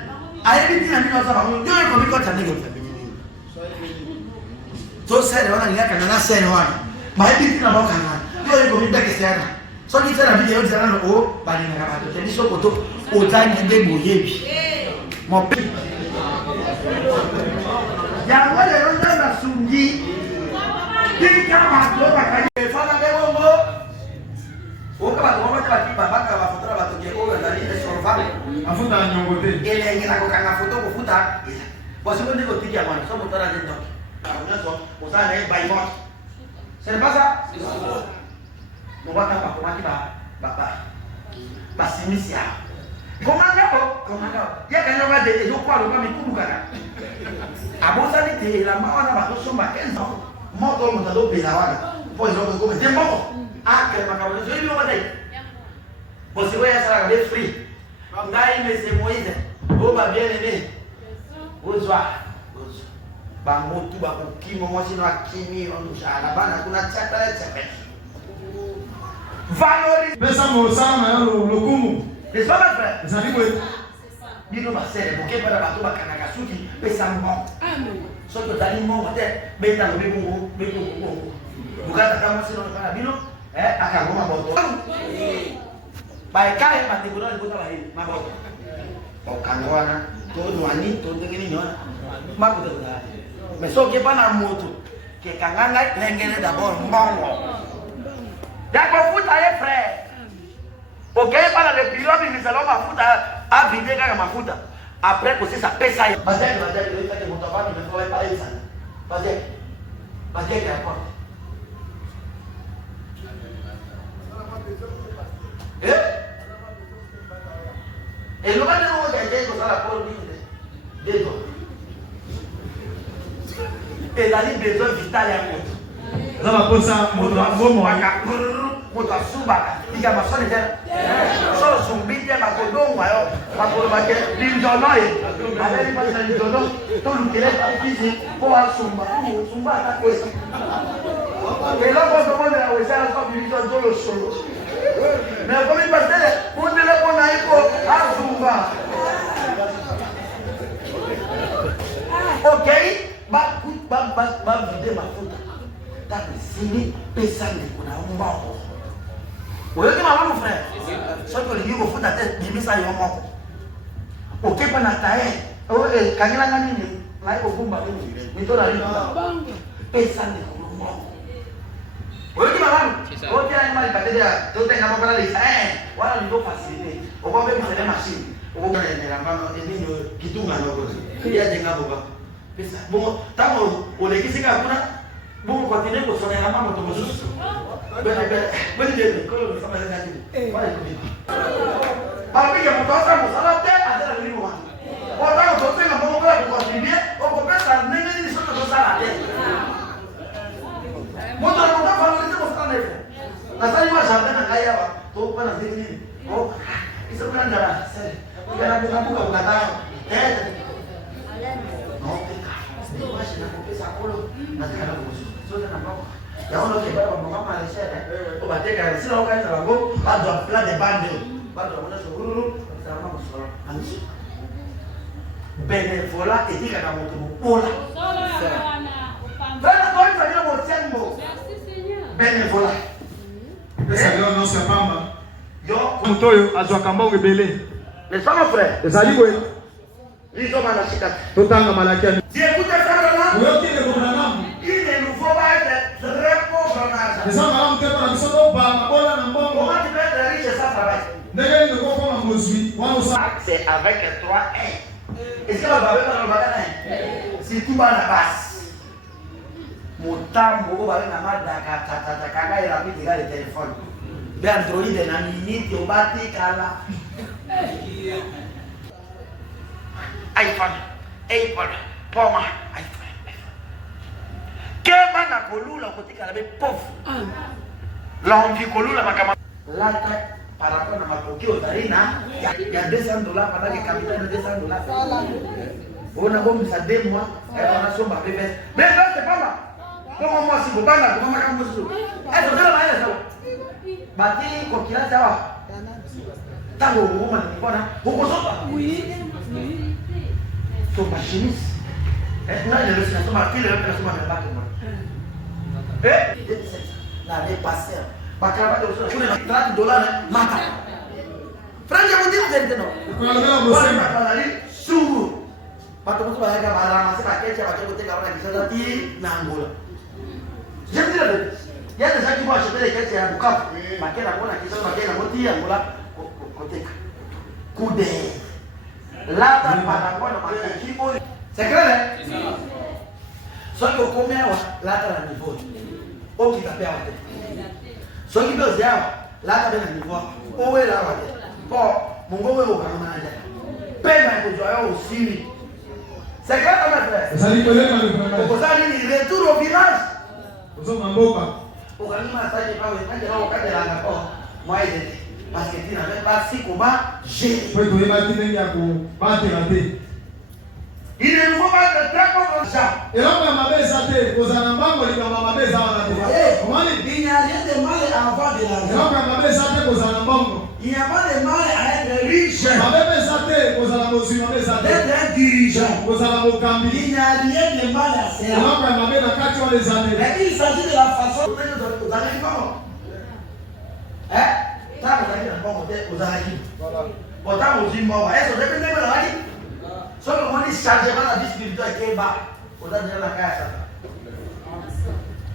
ayebi tina mimi wasa ba yo ko biko tanige to sere wana ngaka na sere wana mayebi tina ba kana yo ko biko ke sere so ni sere bi yo zana o ba ni ngaka to teni so ko to o tani nde boyebi mo pe ya wale ronda na sungi tika ma to ba ka ye fana be bombo o ka ba to ba ta ba ba ka ba fotora ba to ke o ga ni e so fa Mafuta ya nyongote. Ile ngina kokanga foto kufuta. Basi kwa ndiko tiki ya bwana, sio mtara ndio. Unaweza usana na by mouth. C'est pas ça? On va pas comment ba basimisia. Komanga. Ya kanyo ba de yo kwa lo ba mikubu kana. Abosa ni te la mawana ba to somba kenzo. Moto mo tado pe na wana. Po yo ko me tempo. Ah, que makabo yo yo ba dai. Basi wewe sala be free. Ngai mese Moïse. O ba bien aimé. Ozwa. Bangotu ba kokimo mwasi no akimi on shala bana kuna chakala chepe. Valorise. Pesa mo sana ya lokumu. Les pas frère. Ezali boye. Bino ba sere boke para bato ba kanaka suki pesa mo. Amen. Soto dali mo te beta no bibu bibu. Bukata kama sino kana bino akagoma boto. Ba kai ba tigura ni bota ba hili maboto. Okanwana to nwani to ndengeni nyona. Mabuto da. Mais so ke pana moto ke kanganga lengene d'abord mbongo. D'accord, vous allez frère. Ok, par le pilote, nous allons mafuta à vider quand mafuta. Après, aussi, ça pèse ça. Vas-y, il faut que mon tabac ne me fasse pas ça. Vas-y, qu'il apporte. Et le matin, on a dit que ça la porte des deux. Et la ligne besoin vital et un autre. Za makosa moto ngomo moto asubaka iga masone tena so sumbite makodongo ayo makolobake linjonoye aleli pasi na linjono to lutele pakisi po asumba sumba atakwesa eloko tomone awesala so bilito njolo solo mais comme il passait mondele pona iko asumba ok ba vide mafuta sini pesani kuna mbao. Wewe kama mama frère. Soko liyo futa te bimisa yo moko. Okepa na tae. Kanyala ngani ni na iko gumba ni. Mitora liyo. Pesani kuna mbao. Wewe kama mama. Oke ani mali patela to tenga mabala le wala ndo facilite. Okombe mfele machine. Okombe na ngamba ndio kitunga ndogo. Kia jenga boba. Pesa. Bongo tamo olekisika kuna bon continuer pour sonner la maman de Moses. Bonne idée, comme ça va être dit. Voilà, écoutez. Parce que mon temps ça mon salaire à la nuit moi. Pendant que tu fais un bon plan pour continuer, on peut pas ça même si ça te ça la tête. Mon temps valoriser mon salaire. La salle moi j'avais na kaya wa. To pas na zini. Oh, ils sont là là. Il y a des gens qui ont là. Non, moi je n'ai pas ça colo. Na tala ko. Yaona ukibeba mama alisema ubateka sio kazi za wangu bado plan de bande bado wana shukuru sana msoro anisi benevola etika kama mtu mpola bana kwa hiyo ndio mtembo benevola pesa leo no se pamba yo mtoyo azwa kamba ungebele les femmes frères ezali boye lizo mana shika totanga malakia écoutez ça là wewe kile kuna namu il nous faut pas être très pauvre là pesa mara mtepa na bisoto ba mabola na mbongo comment tu peux être riche sans travail ndege ndio kwa ngozwi wao sa c'est avec toi est-ce que va babe dans le bagana si tu vas na base motambo ba na madaka tata kanga ila piti gale telefone be android na minute obati kala iPhone poma iPhone kema na kolula kotika la be pauvre l'envie kolula makama lata par rapport na mapokeo tarina ya $200 pendant que capital de $200 on a comme ça 2 mois et on a somba bébé mais là c'est pas là comment moi si botanga comment kama mosu et on a là ça bati ko kila sawa tango ngoma ni bona huko sopa oui so machiniste na le laisse na marquer le laisse na pas moi na les passeurs bakaba de $30 mata franja mo dire vende no kuna leo msema balali suru bato mo ba ga bara mase ba kecha ba ko te ga wana kisha ti na Angola je dire le ya de saki bo acheter kecha ya Bukavu makena bona kisha makena mo ti Angola koteka kude Là, par rapport à ma c'est clair, hein? Ce que vous là, tu as un niveau. Où qui t'a perdu? Ce qui veut dire, là, tu as un niveau. Où est là? Bon, mon gars, est au grand manager. Peine à vous aussi. C'est clair, mon frère? Vous allez connaître le premier. Vous allez retour au village. Vous êtes en boca. Pour aller m'assager, quand il y a au cas de la d'accord, moi, parce que tu n'avais pas si comment gérer. Vous pouvez battre les gars pour battre la tête. Il ne faut pas de très bon ça. Et là, on m'a dit ça, vous allez m'avoir dit qu'on m'a dit ça. Il n'y a rien de mal à avoir de l'argent. Et là, on m'a dit ça, vous allez m'avoir. Il n'y a pas de mal à être riche. On m'a dit ça, vous allez m'avoir. D'être un dirigeant. Vous allez m'avoir. Il n'y a rien de mal à Et là, cela. on m'a dit la carte des années. Mais il s'agit de la façon dont vous allez comment. Hein? Tant vous allez dans bon côté, vous allez. Pourtant, vous dites mort. Est-ce que vous avez déjà la vie? Sauf que moi, il chargera la vie spirituelle qui est bas. Vous avez déjà la caisse.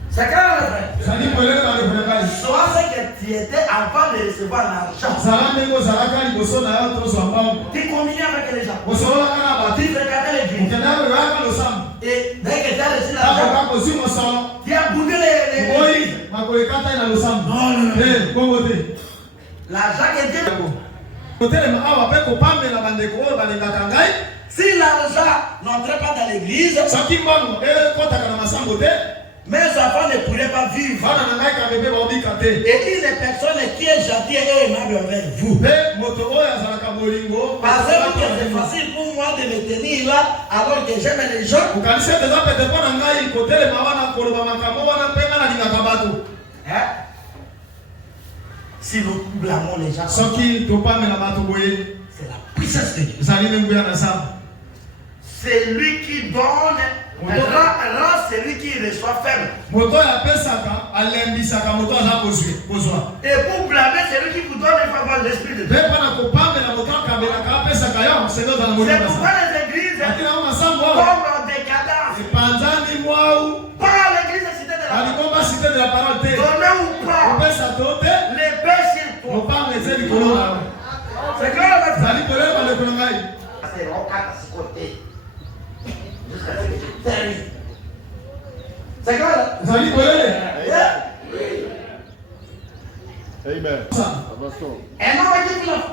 C'est clair, le frère. Ça dit, vous allez dans le premier. Soit ce que tu étais avant de recevoir l'argent. Ça va me vous allez quand il vous sonne à autre soit pas. Tu communies avec les gens. Vous serez là quand Tu fréquentes les vous gens. allez là quand le sam. Et dès que tu as reçu Là, l'argent, quand vous aussi mon sang. tu as boudé les. Oui, ma collègue quand il a le sam. Non. Eh, bon côté. L'argent que Dieu. Côté les mains avec copain mais la bande de quoi, bande d'akangai. Si l'argent n'entrait pas dans l'église, Ça qui m'a quand tu as ma sang côté. mes enfants ne pourraient pas vivre. Bana ngai ka bébé ba obikate. Et une personne qui est gentille et aimable avec vous. Pe moto oya zalaka bolingo. Parce que c'est facile pour moi de me tenir là alors que j'aime les gens. Ukanise déjà peut-être pas ngai côté les mawana koloba makambo wana penga na lingaka bato. Hein? Si nous blâmons les gens, Soki to pas me na bato boye. c'est la puissance de Dieu. Zali nguya na sa. C'est lui qui donne, rend celui qui reçoit faible. Moto ya pesaka alembisaka moto aza kozwa. Et pour blâmer celui qui vous donne le faveur de l'Esprit de Dieu. Pe pana kopambe na moto akabelaka pesaka yo sendo za C'est na pourquoi sa. les églises Akina na sambo. tombent des cadavres. Panzani mwau. Par l'église cité de la Alikomba cité de la parole te. donner ou pas Pesa tote. les paix sur toi. Mopanga ezeli kolona. C'est clair, mais Zali koleba le kolongai. c'est rocat à ce côté. Jusqu'à ce que tu termines. C'est clair? Zali kolele. Amen. Et non, mais tu l'as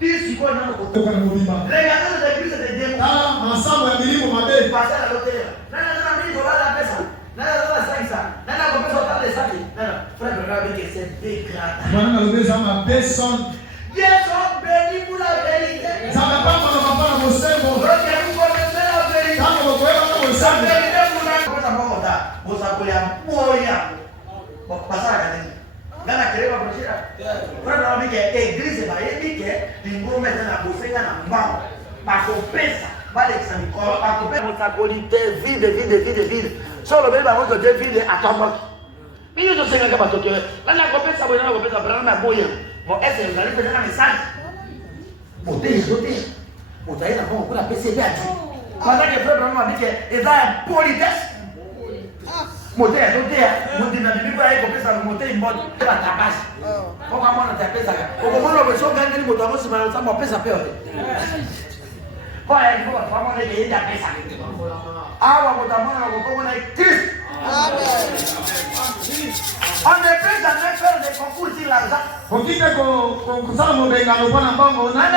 tu quoi dans le côté. Toka na mobimba. Regardez les églises des démons. Tala ensemble ya milimo mabe. Passer à l'hôtel. Non, la paix ça. Non, la paix ça. Non, frère, regarde que c'est dégradant. Bana na lobe za mabe son. Dieu soit béni pour la vérité. Za na pa na papa na mosembo. Regardez-vous connaissez la vérité. Tango bokoyeba na La mosembo. vérité pour la vérité. Vous savez, bon, passez à la vérité. Dans la créée, on va dire, frère, on dit que l'église va aider que les gros mettent dans la bouffée dans la main. Parce qu'on paie ça. Pas l'examen. Parce qu'on paie notre qualité vide. Sur le même moment que Dieu vide à ton mot. Mais je sais que parce que là, la copie, ça va prendre ma bouille. Bon, est-ce que vous allez faire un message? Bon, t'es. Bon, t'as eu on peut la PCB à Dieu. Pendant que frère, on dit qu'il y a une politesse. Moté, na bibi kwa iko pesa moté imod la tabasi. Kwa mama na pesa. Kwa mama na pesa gani moto amo sima sama pesa peo. Kwa hiyo kwa mama na yeye pesa. Awa moto mama na kwa mama na Christ. On ne peut jamais faire des concours sur l'argent. Okite ko kusala mobenga no pana mbongo na $100,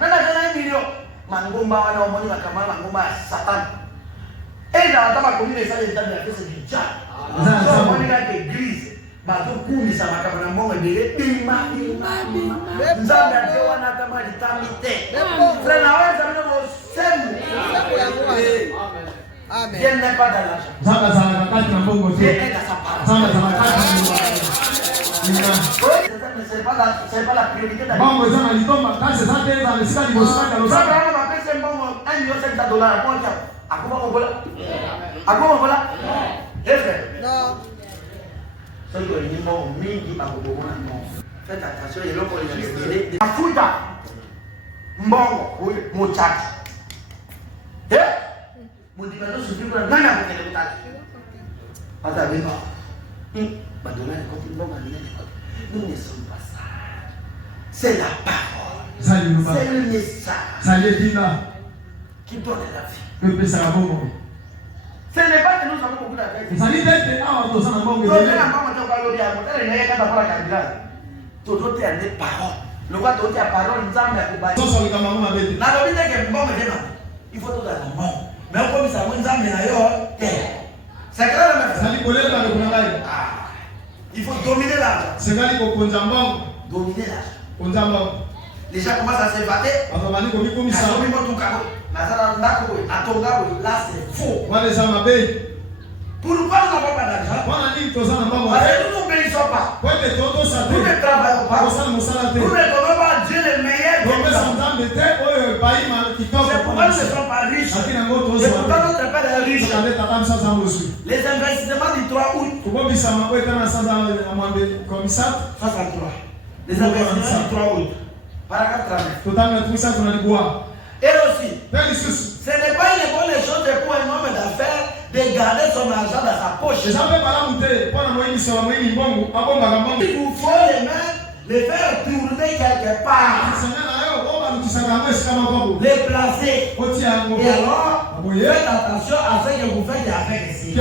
$1 million. Mangomba wana omoni makamala mangomba Satan. Et dans la table commune, ça les amis, c'est du diable. On est dans l'église. Bateau kumi ça va comme un bon ébélé. Bima. Nous avons dit on a tellement de tamité. Frère, ça veut dire Amen. Dieu n'est pas dans l'argent. Zanga zanga kati na mbongo Dieu te. est dans sa parole. Zanga zanga kati na C'est pas la priorité d'un mbongo zanga litomba kasi za te za mesika libosika ça losa. va on appelle $1,500,000 à quoi ça? À quoi on vola? Non. Ce que les gens mingi à faites attention, les gens ont les mafuta mbongo muchachi. Motivation suffit pour nani à côté de l'hôpital. Attends, mais nous ne sommes pas ça. C'est la parole. C'est le message qui donne la vie. Ce n'est pas que nous avons beaucoup d'attentes. Il faut tout d'abord. Mais comme ça, vous avez c'est clair, il faut dominer l'argent. Dominer l'argent. Les gens commencent à s'évader. Là, c'est faux. Pourquoi nous n'avons pas d'argent? Parce que nous n'obéissons pas. Nous ne travaillons pas. Nous ne donnons pas à Dieu le meilleur. C'est pourquoi nous ne sommes pas riches. C'est pourquoi notre Père est riche. Les investissements du 3 août. 63. Les investissements du 3 août. Paragraphe 39. Et aussi, ce n'est pas une bonne chose pour un homme d'affaires de garder son argent dans sa poche. Il vous faut les faire tourner quelque part. Les placer. Et alors, faites attention à ce que vous faites avec ici. Faut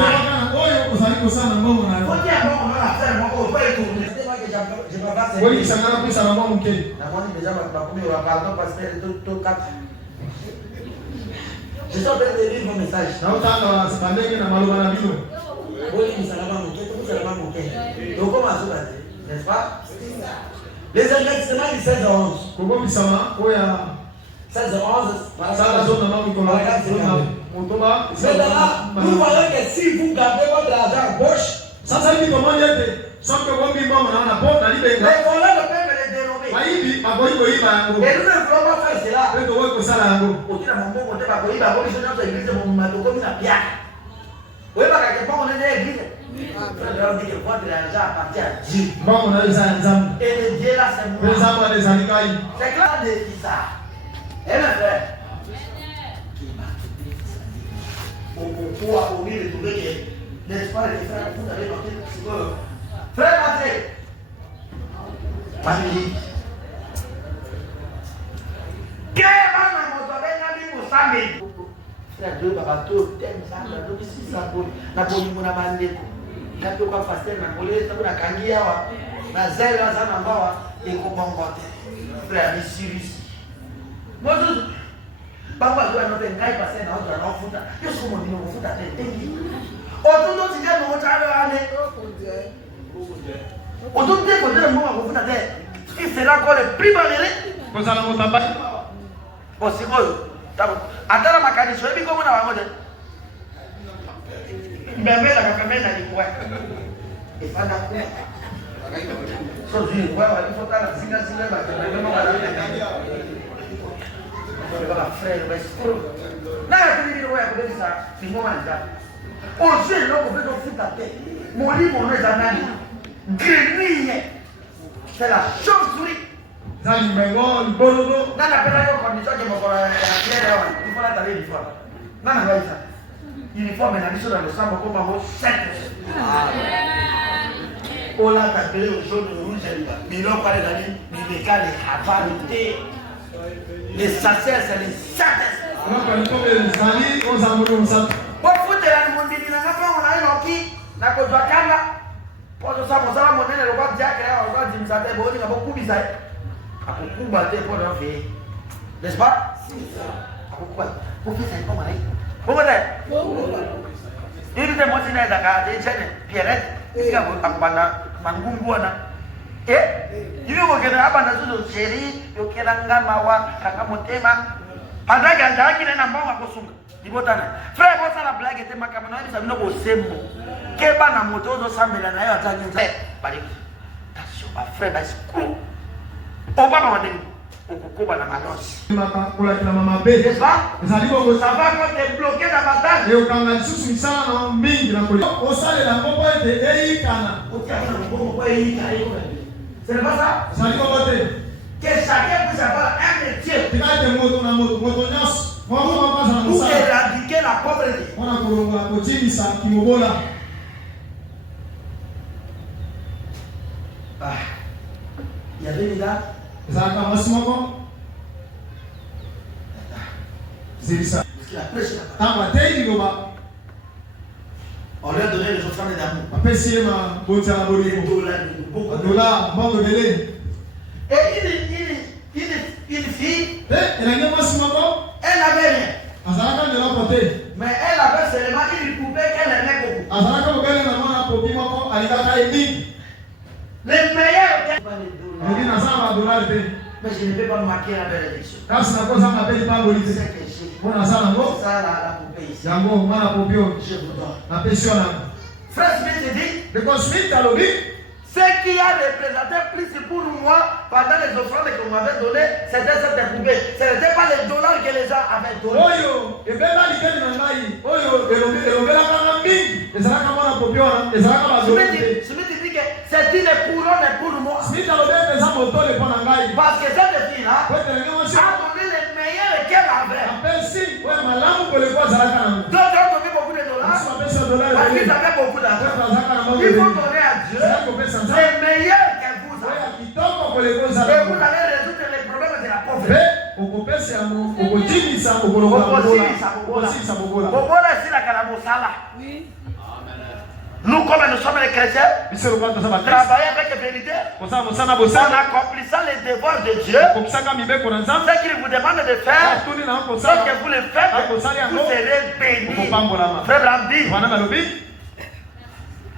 dire bon, on a affaire, on peut y tourner. Je ne vais pas pardon parce que tout 4. Je suis en train de lire mon message. N'est-ce pas? Les investissements du 16 à 11. 16 à 11. Maintenant, nous voyons que si vous gardez votre argent en poche, les voleurs ne peuvent les dérober. Et nous ne voulons pas faire cela. On dit que votre argent appartient à Dieu. Et le Dieu là, c'est moi. C'est clair de ça. Et mes frères, pour pouvoir ouvrir et trouver que l'espoir et les frères, vous avez noté ce que. Frère Patrick, famille. Quel homme a motivé Nabi Moussamé? Frère, deux bateaux, thème, ça, la deux, six, la bonne, la bonne, mon amandé. La deux, quoi, facile, la colère, ça, la kangia, la zèle, la zanamba, et comment on frère, les Syriens. Moi, je. Papa, je dois noter un gars passé dans notre enfant. Qu'est-ce qu'on dit, on fout à tête, autour de nous, on va travailler. Autour de nous, on va faire qui sera encore le plus malheureux. Bon, c'est quoi? Attends, ma canne, je vais dire comment on va faire. Mais la caméra n'a dit quoi? Et pas d'accord. Il faut que la zina, frère, mais là, je dis, ouais, vous ça, c'est moi, on sait, là, on veut nous foutre à tête. Mon livre, on est en année. Grenille, c'est la chauve-souris. Dans la période condition que mon frère, il faut la tailler une fois. Non, non, ça. Uniforme, il a mis dans le sang, comme un mot 7. On l'a appelé au jaune, au rouge, mais ils n'ont pas les amis, mais les gars, les avarités. Les sacers, c'est les sacers. Pour foutre la monde, il n'a pas on a un qui n'a pas de kanda. Pour ça, on s'en va monter le roi Diacre, on va dire que ça a beaucoup bizarre. À beaucoup battre pour leur faire. N'est-ce pas? À beaucoup. Pour faire ça, comment aller? Pourquoi il dit que moi, je suis Pierrette, il y a un Mangungwana. Eh? Il y a un chéri, il y a un mawa, Kakamotema. Pendant qu'il y a un qui est en bas, il y a un frère, vous la blague était ma camarade, il y a un sembo. Quel ban à moto, nous sommes là, il y a un frère, c'est cool. On va m'en dire. Ça va quand tu es bloqué dans ma tâche. Ce n'est pas ça? Que chacun puisse avoir un métier pour éradiquer la pauvreté. Il y avait des gars. ça. Parce qu'il a prêché là-bas. Tamba tei liloba. On lui a donné les offrandes d'amour. Apesi ye ma bonza na Des bolingo. dollars, beaucoup de Dola mbongo belé. Et une fille, Elenge mwasi moko elle n'avait rien. azalaka nzela kote. Mais elle avait seulement une poupée qu'elle aimait beaucoup. Azalaka mobele na mwana popi moko alingaka ye mingi. Les meilleurs. Olingi naza na badolari te. Mais je ne peux pas marquer la bénédiction. Kasi nakoza mabe lipangoli C'est te. que j'ai. Mpo naza nango. Ça, la poupée ici. Yango mwana popi oyo Je vous donne. napesi yo nango. Frère Smith dit, Ndeko Smith alobi ce qui a représenté plus pour moi pendant les offrandes qu'on m'avait données, c'était cette poupée. Ce n'était pas les dollars que les gens avaient donnés. oyo ebeba likeli na ngai oyo elobelaka nga mingi ezalaka mwana popi wana ezalaka badolari te. Smith dit que c'est une couronne pour moi. Smith alobi epeza motole mpo na ngai. Parce que cette fille-là Po etelenge mwasi a donné les meilleurs qu'elle avait. apesi oyo malamu koleko azalaka nango. D'autres ont donné beaucoup de dollars. Mosusu apesi yo dolari Parce qu'ils ebele. avaient beaucoup d'argent. Oyo azalaka na mbongo Il faut ebele. donner à Dieu Ezalaki kopesa nzambe les meilleurs que vous oyo avez. ya kitoko koleko Et ozala vous nango. allez résoudre les problèmes de la Mpe pauvreté. okopesa yango okotimisa okolokola okosilisa bobola. Bobola si la Kalamosala. Nous, comme nous sommes les chrétiens, biso lokola toza bakristo travailler avec vérité, kosala mosala en bosala accomplissant les devoirs de Dieu, kokisaka mibeko na nzambe ce qu'il vous demande de faire, atuni na ce kosala que vous le faites, vous serez bénis. okopambolama. Frère Bram dit, wana balobi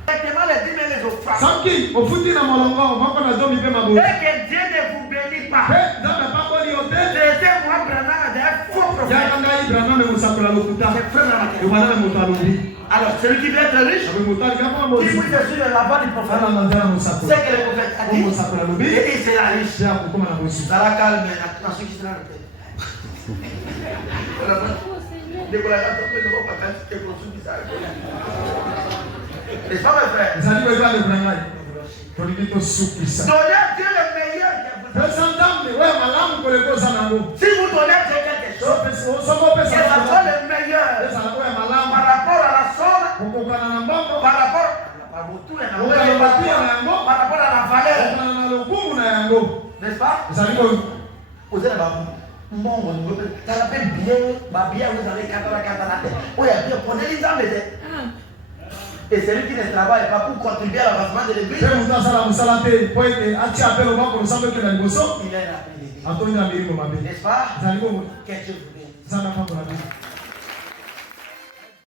directement les dîmes et les offrandes. soki ofuti na molongo moko na zomi mpe Et maboye que Dieu ne vous bénit pas. mpe nzambe apamboli yo te C'était moi, Branham, d'un faux prophète. yaka ngai braname mosakola lokuta C'est frère Branham. ewana moto alobi Alors, celui qui veut être riche, abe moto alikaka qui mosi vous est sur la voie du prophète, ana na nzela c'est mosakola que le prophète a o dit, mosakola alobi et il sera riche. te akokoma na bosi Ça va calmer, dans ce qui sera le fait. Les femmes et frères, ezali koyeba ndeko na ngai tolingi tosukisa donnez à Dieu le meilleur que vous avez. pesa nzambe oyo malamu koleka oza nango Si vous donnez à Dieu quelque chose, soko que opesa ça soit le meilleur ezala oyo par malamu rapport à la somme, okokana na mbongo par rapport par rapport à la valeur, okokana na lokumu na yango n'est-ce pas? ezali koyo Vous avez mbongo tala pe bien vous avez katala oya bien prenez les âmes et celui qui ne travaille pas pour contribuer à l'avancement de l'église, mpe moto asala mosala te mpo ete atia mpe lobako losambo ekenda liboso il est là. atoni na milimo mabe N'est-ce pas? ezali bongo Que Dieu vous bénisse. nzambe apambola bino